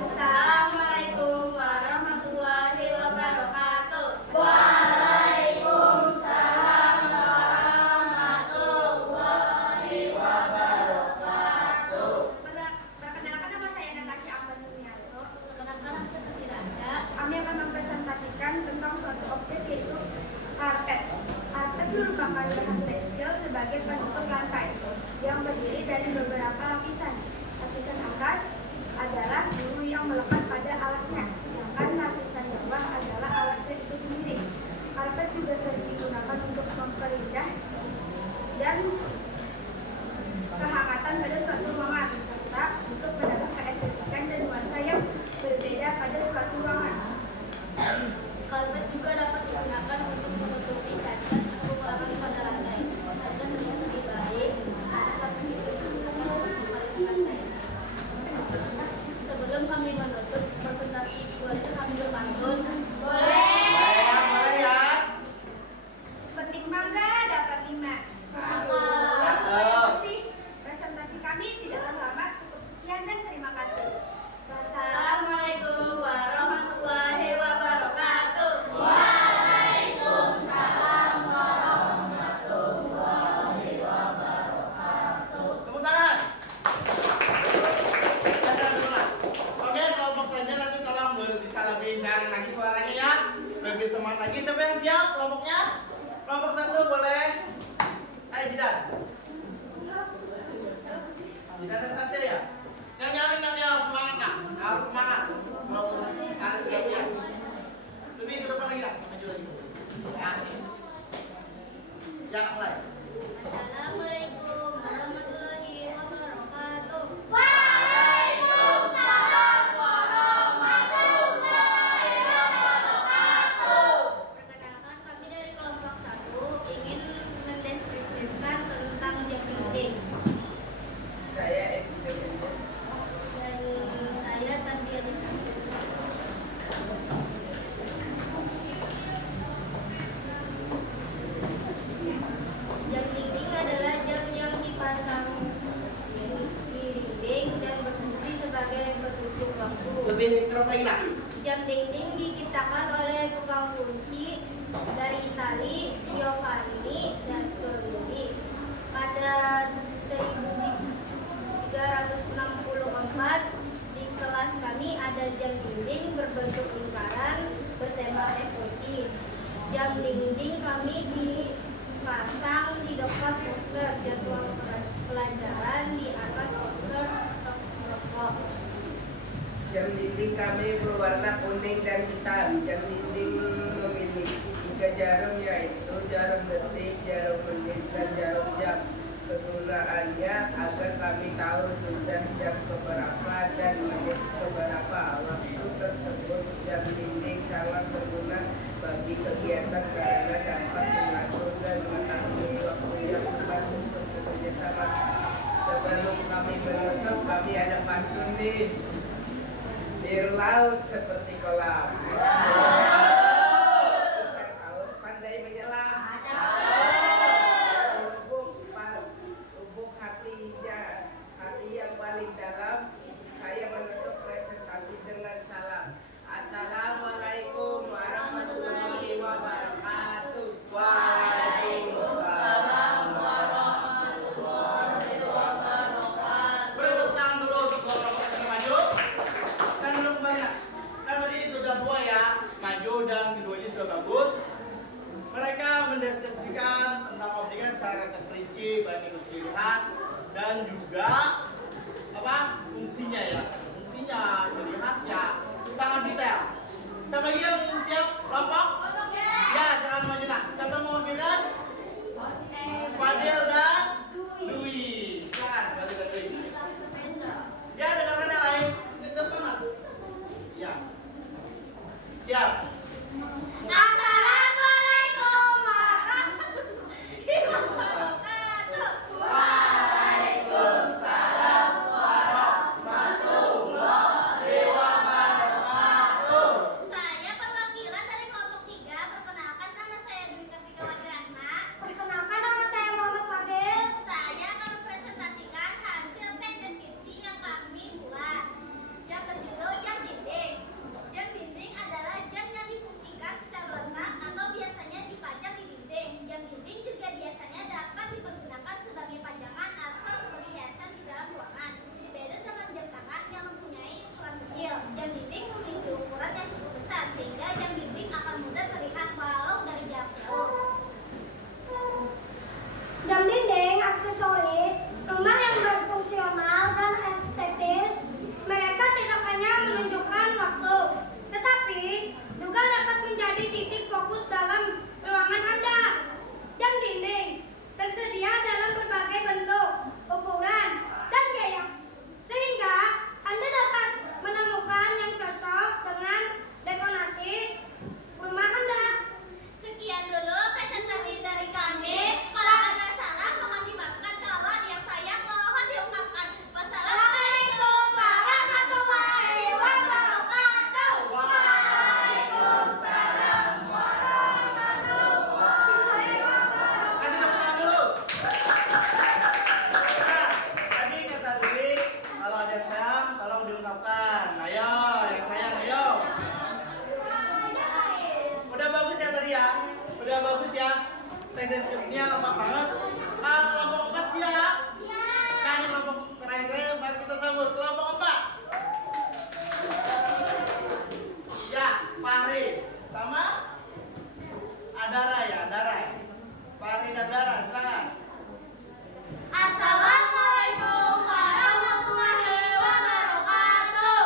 Assalamualaikum warahmatullahi wabarakatuh. Waalaikumsalam warahmatullahi wabarakatuh. Perkenalkan, nama saya Natasha Ambar Numiarso. Perkenalkan, saya Siti Rasya. Kami akan mempresentasikan tentang suatu objek yaitu karpet. Karpet merupakan bahan tekstil sebagai penutup lantai yang berdiri dari beberapa lapisan. Lapisan atas adalah bulu yang melekat pada alasnya, sedangkan lapisan bawah adalah alasnya itu sendiri. Karpet juga sering digunakan untuk memperindah dan kehangatan pada suatu ruangan, serta untuk menambah keestetikan dan nuansa yang berbeda pada suatu ruangan. Karpet juga dapat digunakan untuk menutupi kaca atau ruangan pada lantai, agar terlihat lebih baik. Karpet juga digunakan untuk memalingkan lantai. Sebelum kami menutup presentasi, boleh kami berpantun? Boleh. Boleh ya. Petik mangga dapat 5. Presentasi kami tidaklah lama, cukup sekian dan terima kasih. Wassalamualaikum warahmatullahi wabarakatuh. Waalaikumsalam warahmatullahi wabarakatuh. Tepuk tangan. Oke, kelompok saja nanti tolong bisa lebih nyaring lagi suaranya ya. Lebih semangat lagi. Siapa yang siap kelompoknya? Kelompok 1 boleh. Ayo Jidan. Jidan dan Tasya ya. Yang nyaring nanti harus semangat nak. Harus semangat. Kalau harus siap. Lebih ke depan lagi nak. Maju lagi. Ya, mulai. Assalamualaikum warahmatullahi wabarakatuh. Waalaikumsalam warahmatullahi wabarakatuh. Perkenalkan, kami dari kelompok 1 ingin mendeskripsikan tentang jam dinding. Saya Dan saya Tasya Lisa. Jam dinding adalah jam yang dipasang di dinding dan berfungsi sebagai petunjuk waktu. lebih keras lagi nak. Jam dinding diciptakan oleh tukang kunci dari Itali, Giovanni dan Solini pada 1364. Di kelas kami ada jam dinding berbentuk lingkaran bertema FOC. Jam dinding kami dipasang di dekat poster jadwal pelajaran di atas poster stok rokok. Jam dinding kami berwarna kuning dan hitam. Jam dinding memiliki 3 jarum, yaitu jarum detik, jarum menit, dan jarum jam. Kegunaannya agar kami tahu sudah jam keberapa dan menit keberapa. Waktu tersebut jam dinding sangat berguna bagi kegiatan karena dapat mengatur dan mengetahui waktu yang tepat untuk bekerja sama. Sebelum kami menutup, kami ada pantun nih. Biru laut seperti kolam. Ikan paus pandai menyelam. Lubuk hati yang paling dalam. Saya menutup presentasi dengan salam. Assalamualaikum warahmatullahi wabarakatuh. Waalaikumsalam warahmatullahi wabarakatuh. Beri tepuk tangan dulu untuk kelompok yang maju. Dan dulu kembali. Kan tadi sudah dua ya, maju dan keduanya sudah bagus. Mereka mendeskripsikan tentang objeknya secara terperinci, baik itu ciri khas dan juga apa fungsinya ya, fungsinya, ciri khasnya sangat detail. Siapa lagi yang siap kelompok? Ya, silakan maju nak. Siapa yang mewakilkan? Fadil dan Dwi. Silakan, Fadil dan Dwi. Ya, dengarkan yang lain. Ke depan lah. Ya. Siap. Assalamualaikum warahmatullahi wabarakatuh. Waalaikumsalam warahmatullahi wabarakatuh. Saya perwakilan dari kelompok 3. Perkenalkan, nama saya Dwi Kartika Wadirahma. Perkenalkan, nama saya Muhammad Fadil. Saya akan mempresentasikan hasil tek deskripsi yang kami buat yang berjudul jam dinding. Jam dinding adalah jam yang difungsikan secara letak atau biasanya dipajang di dinding. Jam dinding juga biasanya dapat dipergunakan sebagai pajangan atau sebagai hiasan di dalam ruangan. Beda dengan jam tangan yang mempunyai ukuran kecil. Jam dinding memiliki ukuran yang cukup besar sehingga jam dinding akan mudah terlihat walau dari jarak jauh. Jam dinding aksesori, rumah yang berfungsional dan estetis. Mereka tidak hanya menunjukkan waktu, tetapi juga dapat menjadi titik fokus dalam ruangan Anda. Jam dinding tersedia dalam berbagai bentuk, ukuran, dan gaya, sehingga Anda dapat menemukan yang cocok dengan dekorasi rumah Anda. Sekian dulu presentasi dari kami. Kalau ada salah mohon dimaafkan. Kalau ada yang sayang mohon diungkapkan. Wassalamualaikum warahmatullahi wabarakatuh. Waalaikumsalam warahmatullahi wabarakatuh. Kasih tepuk tangan dulu. Nah, tadi kata Dewi, kalau ada yang sayang, tolong diungkapkan. Ayo, yang sayang, ayo. Udah bagus ya tadi ya? Udah bagus ya? Tek deskripsinya lengkap banget. Kelompok 4 siap? Nah, ini kelompok terakhir, mari kita sambut kelompok 4. Ya, Fahri sama Adara ya, Adara. Fahri dan Adara, silakan. Assalamualaikum warahmatullahi wabarakatuh.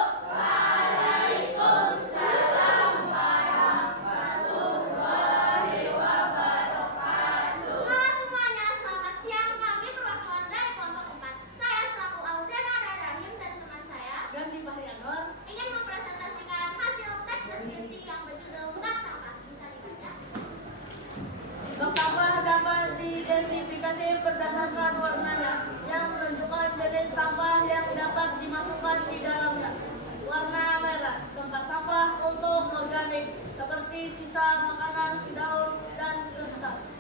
Halo semuanya, selamat siang. Kami perwakilan dari kelompok 4. Saya selaku Auzena dan Rahim dan teman saya Ganti Fahrianur. ingin mempresentasikan hasil teks deskripsi yang berjudul bak sampah. Bisa dibaca. Bak sampah dapat diidentifikasi berdasarkan warnanya yang menunjukkan jenis sampah yang dapat dimasukkan di dalamnya. Warna merah, tempat sampah untuk organik seperti sisa makanan, daun, dan kertas.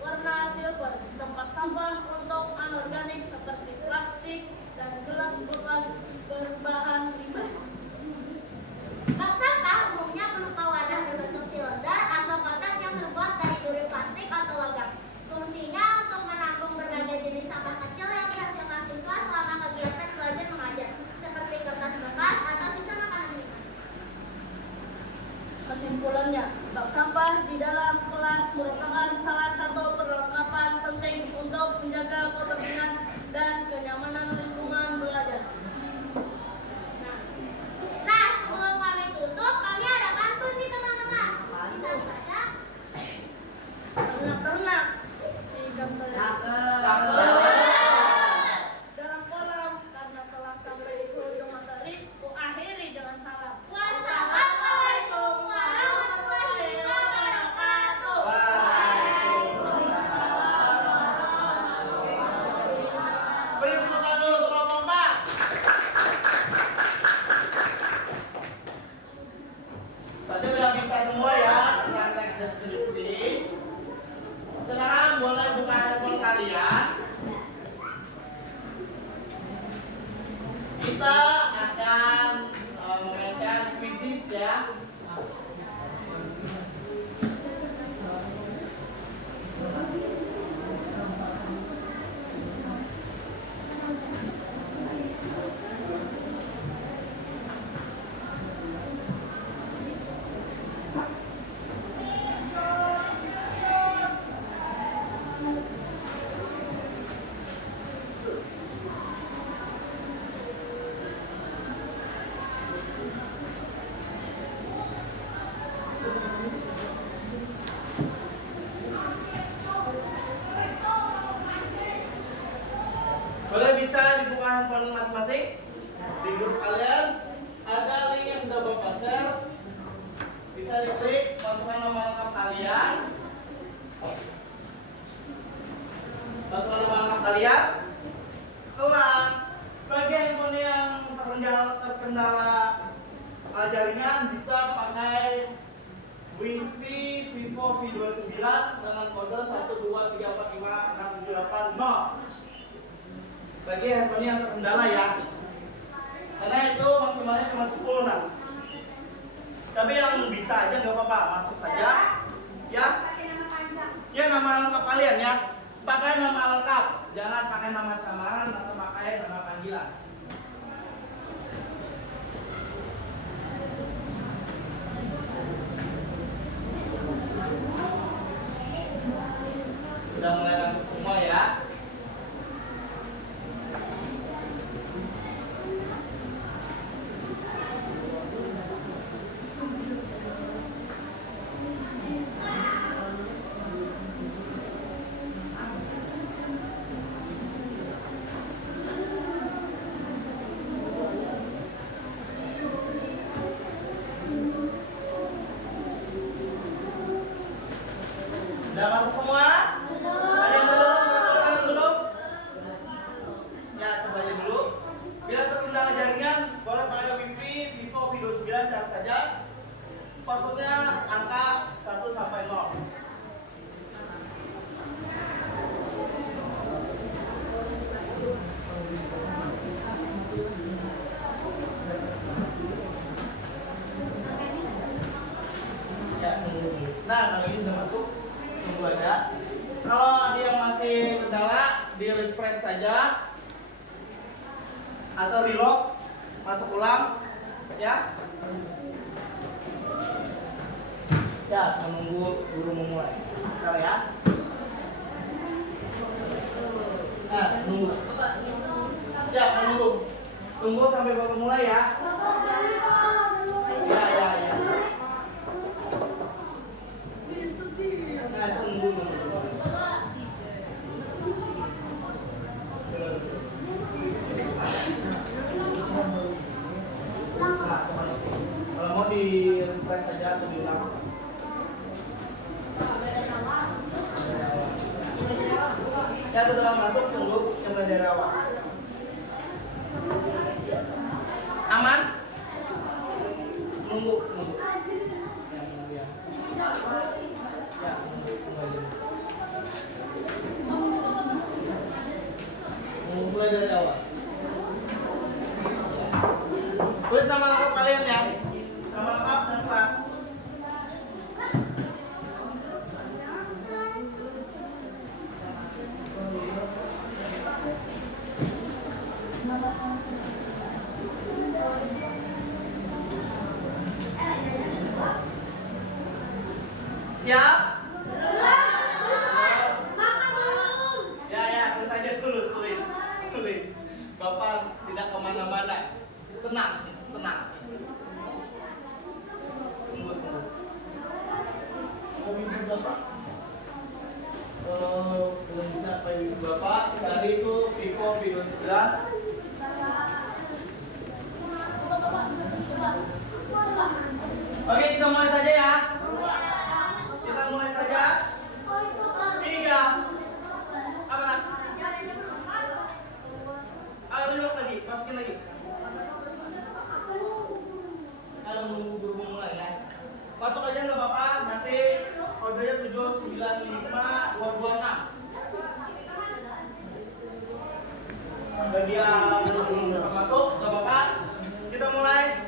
Warna silver, tempat sampah untuk anorganik seperti plastik dan gelas bekas berbahan limbah. Bak sampah umumnya berupa wadah berbentuk silinder atau kotak yang terbuat dari duri plastik atau logam. Fungsinya untuk menampung berbagai jenis sampah kecil yang dihasilkan siswa selama kegiatan belajar mengajar, seperti kertas bekas atau sisa makanan minuman. Kesimpulannya, bak sampah di dalam kelas merupakan salah satu perlengkapan penting untuk menjaga kebersihan dan kenyamanan lingkungan belajar. Nah, ya. Boleh bisa dibuka handphone masing-masing di grup kalian. Ada link yang sudah Bapak share. Bisa diklik, masukkan nama lengkap kalian. Masukkan nama lengkap kalian. Kelas. Bagi handphone yang terkendala jaringan bisa pakai Wi-Fi Vivo V29 dengan kode 123456780. Bagi handphone yang terkendala ya, karena itu maksimalnya cuma 10 nah. Tapi yang bisa aja nggak apa-apa, masuk saja ya. Ya nama lengkap kalian ya, pakai nama lengkap, jangan pakai nama samaran atau pakai nama panggilan. Sudah mulai masuk semua ya. Sudah masuk semua? Ada yang belum? Ada yang belum? Ya, coba aja dulu. Bila terkendala jaringan, boleh pakai Wi-Fi Vivo V29, cari saja. Passwordnya angka 1 sampai 0. Ya, tunggu dulu. Nah, kalau ini sudah masuk, tunggu aja. Kalau ada yang masih kendala, di refresh saja atau reload, masuk ulang ya. Ya, menunggu guru memulai. Bentar ya. Nah, tunggu. Ya, menunggu. Tunggu sampai baru mulai ya. Ya, ya, ya. Nah, tunggu. Nah, kalau mau di refresh saja atau diulang. Ya, sudah masuk, tunggu yang dari awal. Aman? Nunggu, nunggu. Ya, nunggu ya. Ya, tunggu aja. Mulai dari awal. Tulis nama lengkap kalian ya. Nama lengkap dan kelas. Siap? Ya, ya, tulis aja dulu, tulis. Bapak tidak kemana-mana. Tenang, tenang. Tunggu. Ibu Bapak. Belum bisa apa Ibu Bapak. Cari itu Vivo V29. Oke, kita mulai saja ya. Kita mulai saja. 3. Apa nak? Reload lagi, masukin lagi. Kalau menunggu guru mulai ya. Masuk aja nggak apa-apa. Nanti kodenya 795-226. Bagi yang belum masuk nggak apa-apa. Kita mulai.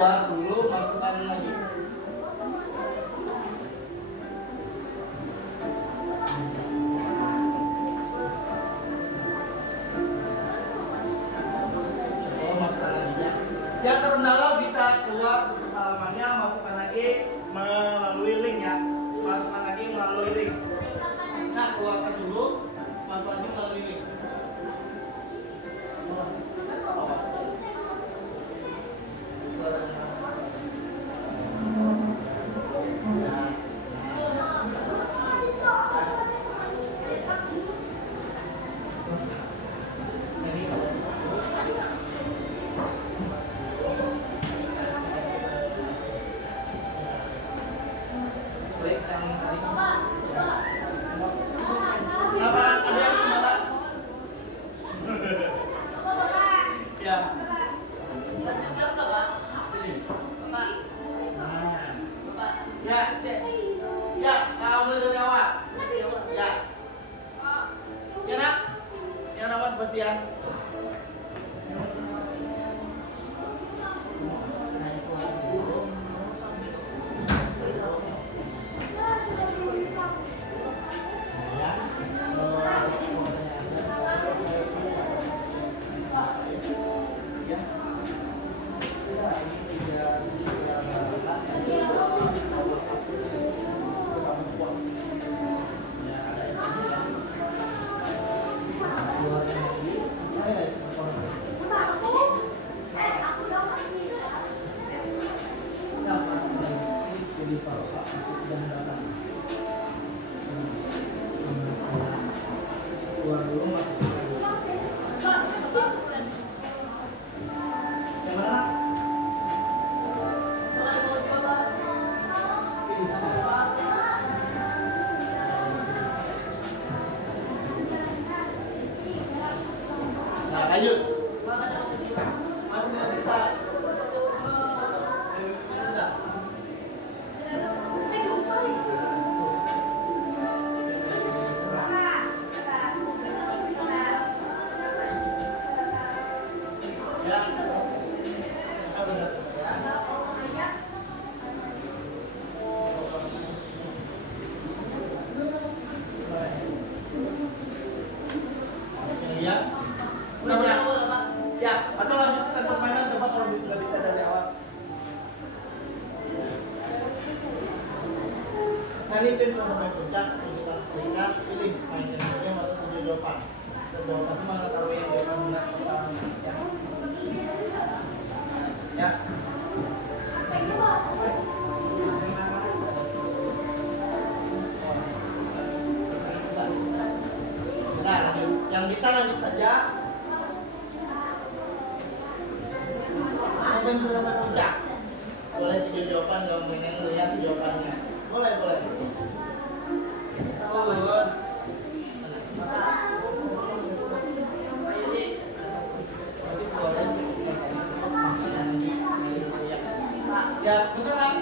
keluar dulu, masukkan lagi. Oh, masukkan lagi ya. Yang terkendala bisa keluar tutup halamannya, masukkan lagi melalui link ya. Masukkan lagi melalui link. Nah, keluarkan dulu, masuk lagi melalui link. Klik yang tadi. Kenapa ada yang kembali? Ya. Ya. Ya, mulai dari awal. Ya. Ya, Nak. Yang nama Sebastian. Keluar dulu, masuk. Yang mana? Nah, lanjut. Masih nggak bisa. Sudah. Ya. Ah, benar. Ya. Ya. Benar-benar. Ya, atau lanjutkan permainan coba kalau nggak bisa dari awal. Nanti tim sampai puncak, tunjukkan peringkat, pilih main jenisnya masuk tujuh jawaban. Dan jawaban itu mengetahui yang jawaban benar kesalahan. Ya. Ya. Nah, lanjut. Yang bisa lanjut saja. Yang sudah sampai puncak, boleh tujuh jawaban, kalau ingin lihat jawabannya. Boleh, boleh. Turun. Ya, betul kan?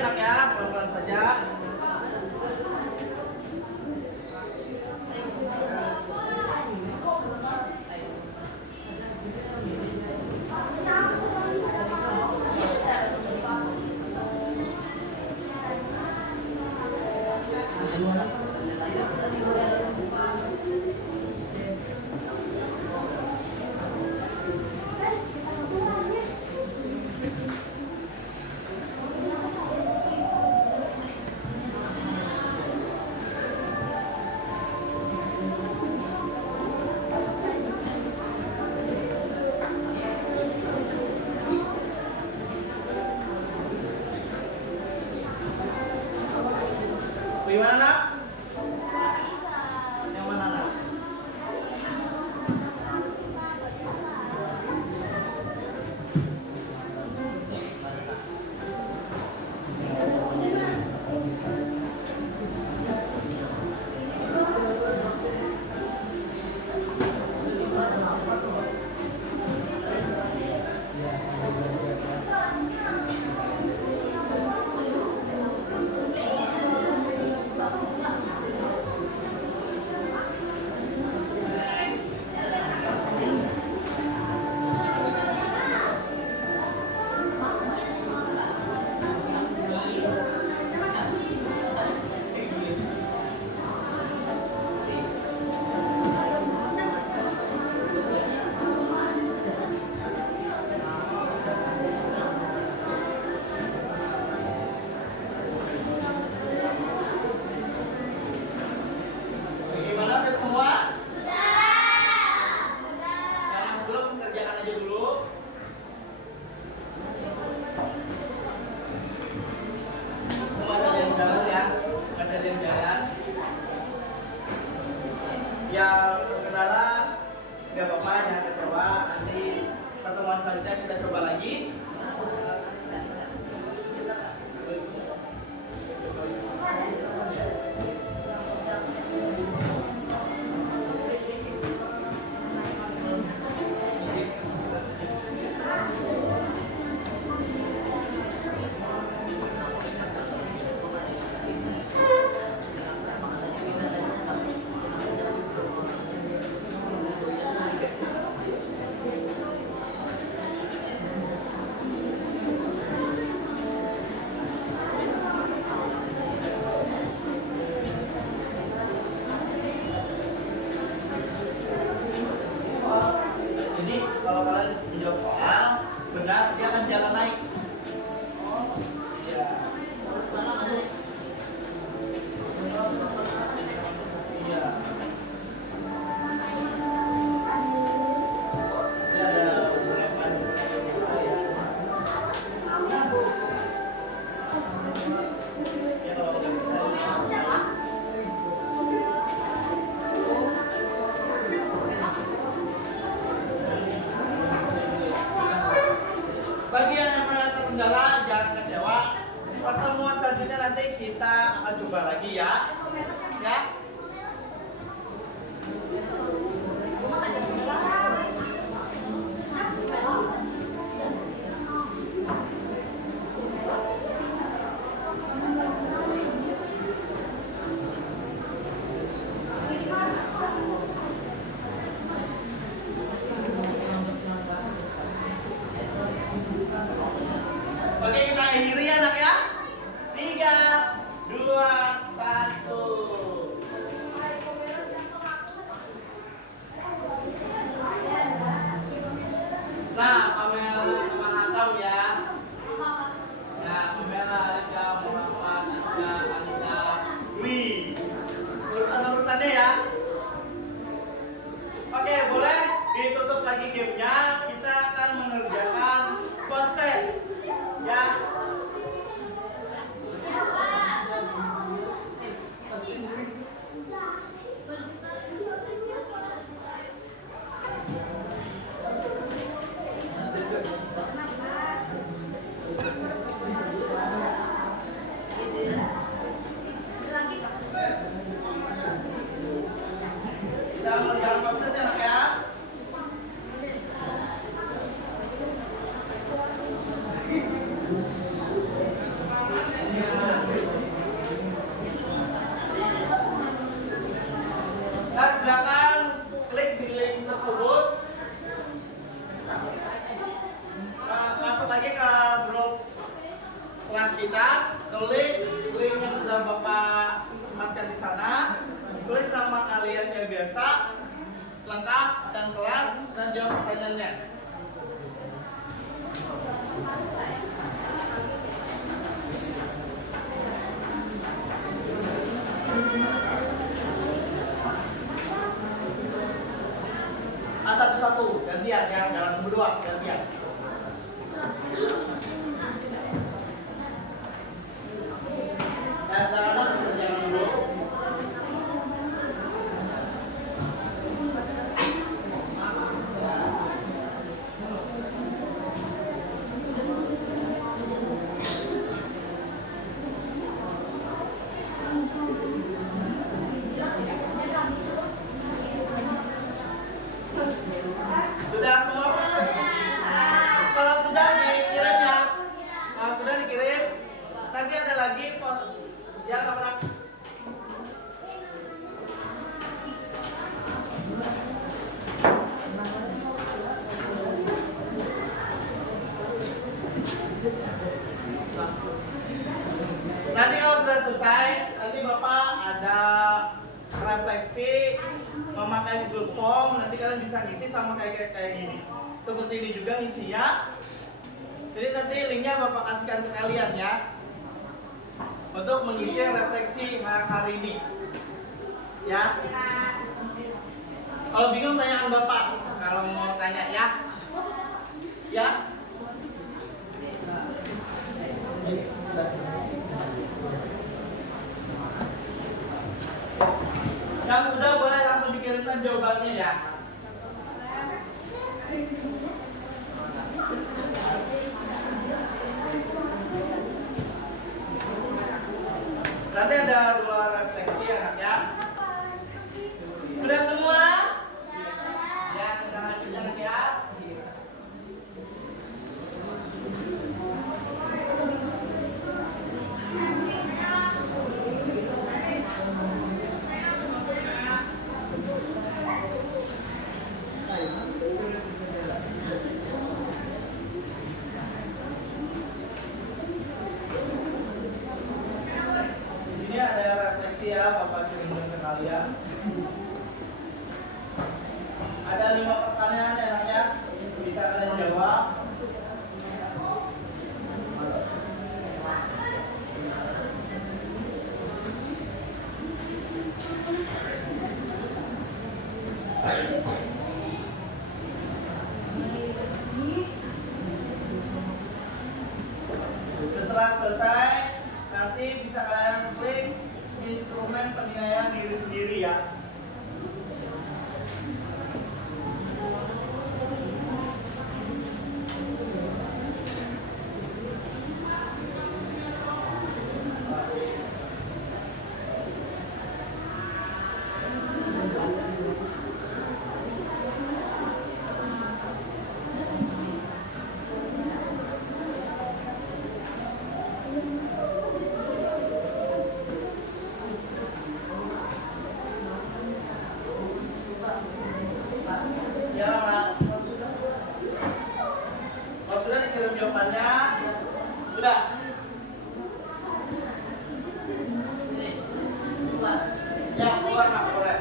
nak ya, pelan-pelan saja. Gimana nak? Yang mana nak? Gimana udah semua? Yang sebelum kerjakan aja dulu. Masih ada yang jalan ya, masih ada yang jalan. Yang terkendala nggak apa-apa, jangan kecewa. Nanti pertemuan selanjutnya kita coba lagi. Jadi kalau kalian menjawab soal benar, dia akan jalan naik. Iya. Iya. Dia ada beberapa saya. Ya kalau saya. Bagi yang pernah terkendala, jangan kecewa. Pertemuan selanjutnya nanti kita akan coba lagi ya. Ya. Oke, kita akhiri ya nak ya. 3, 2, 1. lagi ke grup kelas kita, klik link yang sudah Bapak sematkan di sana, tulis nama kalian kayak biasa, lengkap dan kelas, dan jawab pertanyaannya. Satu-satu, gantian ya, jangan berdua, gantian. Nah, sekarang kita jangan dulu. Sudah semua proses? Kalau sudah dikirim ya. Kalau sudah dikirim, nanti ada lagi ya kapan? Nanti kalau sudah selesai, nanti Bapak ada refleksi memakai Google Form, nanti kalian bisa ngisi sama kayak gini. Seperti ini juga ngisinya. Jadi nanti linknya Bapak kasihkan ke kalian ya, untuk mengisi refleksi hari ini. Ya. Kalau bingung tanyaan Bapak, kalau mau tanya ya. Ya. Yang sudah boleh langsung dikirimkan jawabannya ya. Nanti ada 2 refleksi anak ya. Sudah semua? Ya, kita lanjut anak ya. Di sini ada refleksi ya, Bapak kirimkan ke kalian. Ada 5 pertanyaan ya anak ya, bisa kalian jawab. Setelah selesai, nanti bisa kalian klik instrumen penilaian diri sendiri ya. Ya, Mak. Kalau sudah dikirim jawabannya, sudah. Ya, keluar Mak, boleh.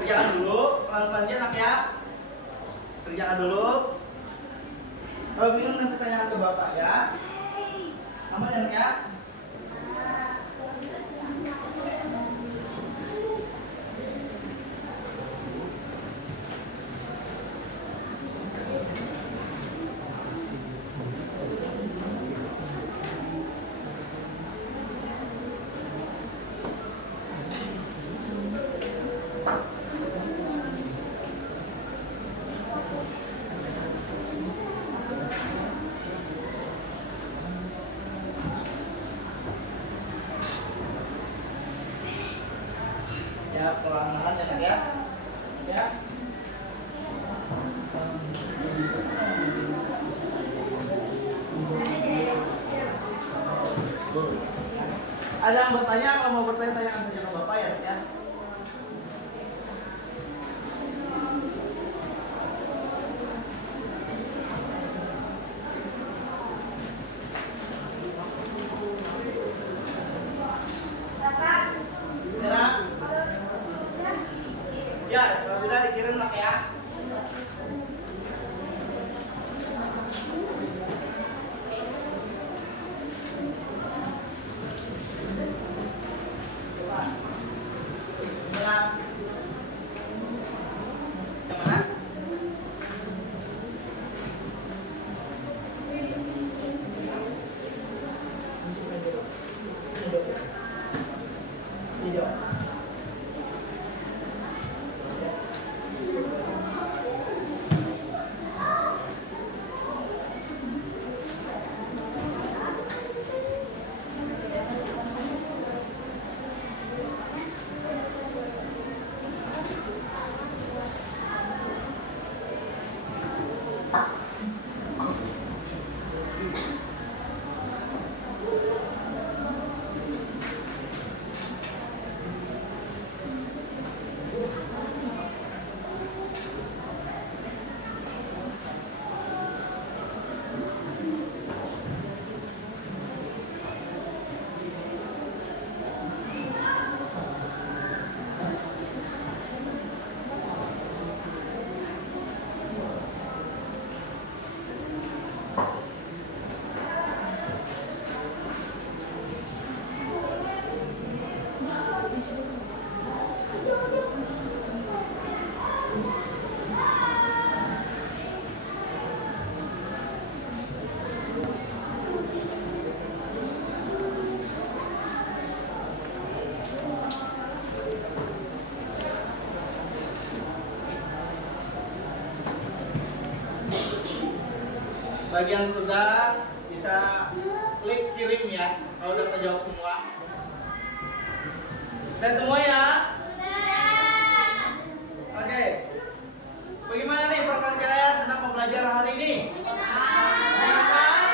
Kerjakan dulu, pelan-pelan anak ya. Kerjakan dulu. Kalau bingung nanti tanyakan ke Bapak ya. Aman ya anak ya? Ya, perlahan-lahan ya, Nak, ya. Ya. Ada yang bertanya? Kalau mau bertanya, tanyakan saja ke Bapak ya, Nak, ya. Bapak, Ya, Nak? kalau sudah Ya, kalau sudah dikirim, Nak, ya. Ya, Nak. Yang mana? Hijau. Bagi yang sudah bisa klik kirim ya, kalau udah terjawab semua. Udah semua ya? Oke. Bagaimana nih perasaan kalian tentang pembelajaran hari ini? Menyenangkan?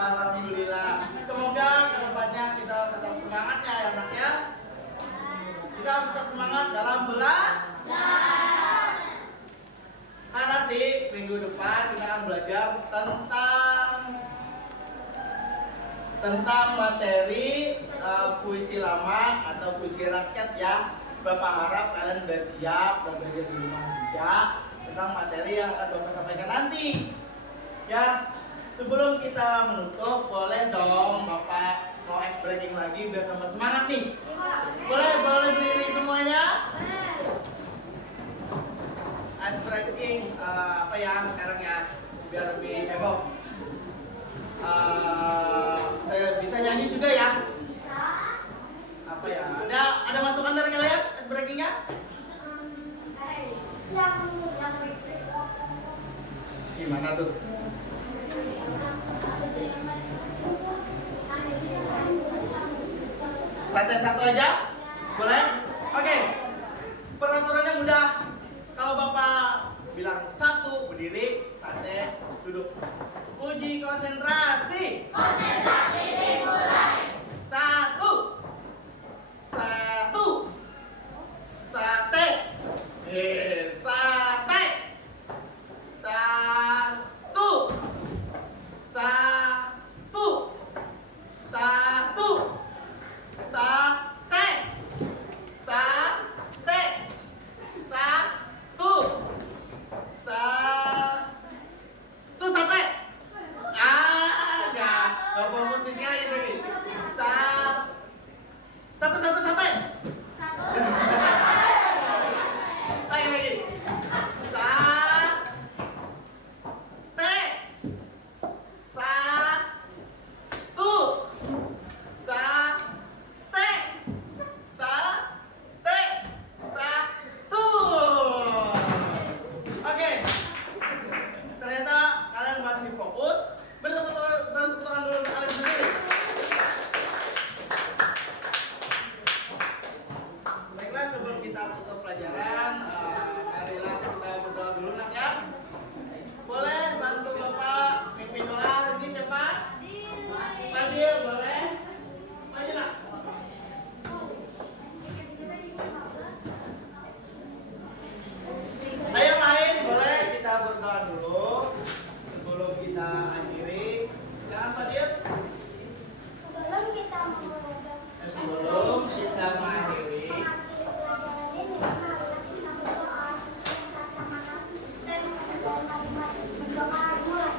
Alhamdulillah. Semoga kedepannya kita tetap semangat ya anak ya. Kita harus tetap semangat dalam belajar. Nah, nanti minggu depan kita akan belajar tentang materi puisi lama atau puisi rakyat ya. Bapak harap kalian udah siap dan belajar di rumah juga tentang materi yang akan Bapak sampaikan nanti. Ya, sebelum kita menutup, boleh dong Bapak mau ice breaking lagi biar tambah semangat nih. Boleh berdiri semuanya. Ice breaking apa ya sekarang ya biar lebih heboh. Bisa nyanyi juga ya. Apa ya? Ada masukan dari kalian ice breakingnya? Gimana tuh? Santai satu aja? Boleh? Oke. Peraturannya mudah. Kalau Bapak bilang satu, berdiri, santai, duduk. Uji konsentrasi. Konsentrasi dimulai. Satu. Sate. Sate. Sate. kita tutup pelajaran. Marilah kita berdoa dulu nak ya. Boleh bantu Bapak mimpin doa. Ini siapa? Fadil, boleh? Maju nak. Ayo main, boleh kita berdoa dulu sebelum kita akhiri. Silakan Fadil. Sebelum kita mengakhiri Sebelum kita mengakhiri, pelajaran ini, marilah kita berdoa sesuai kata mana dan masing-masing berdoa mulai.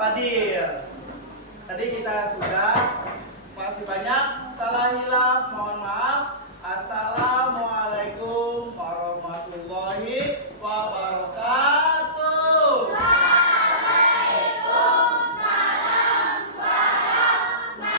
Fadil. Tadi kita sudah, masih banyak salah hilaf, mohon maaf.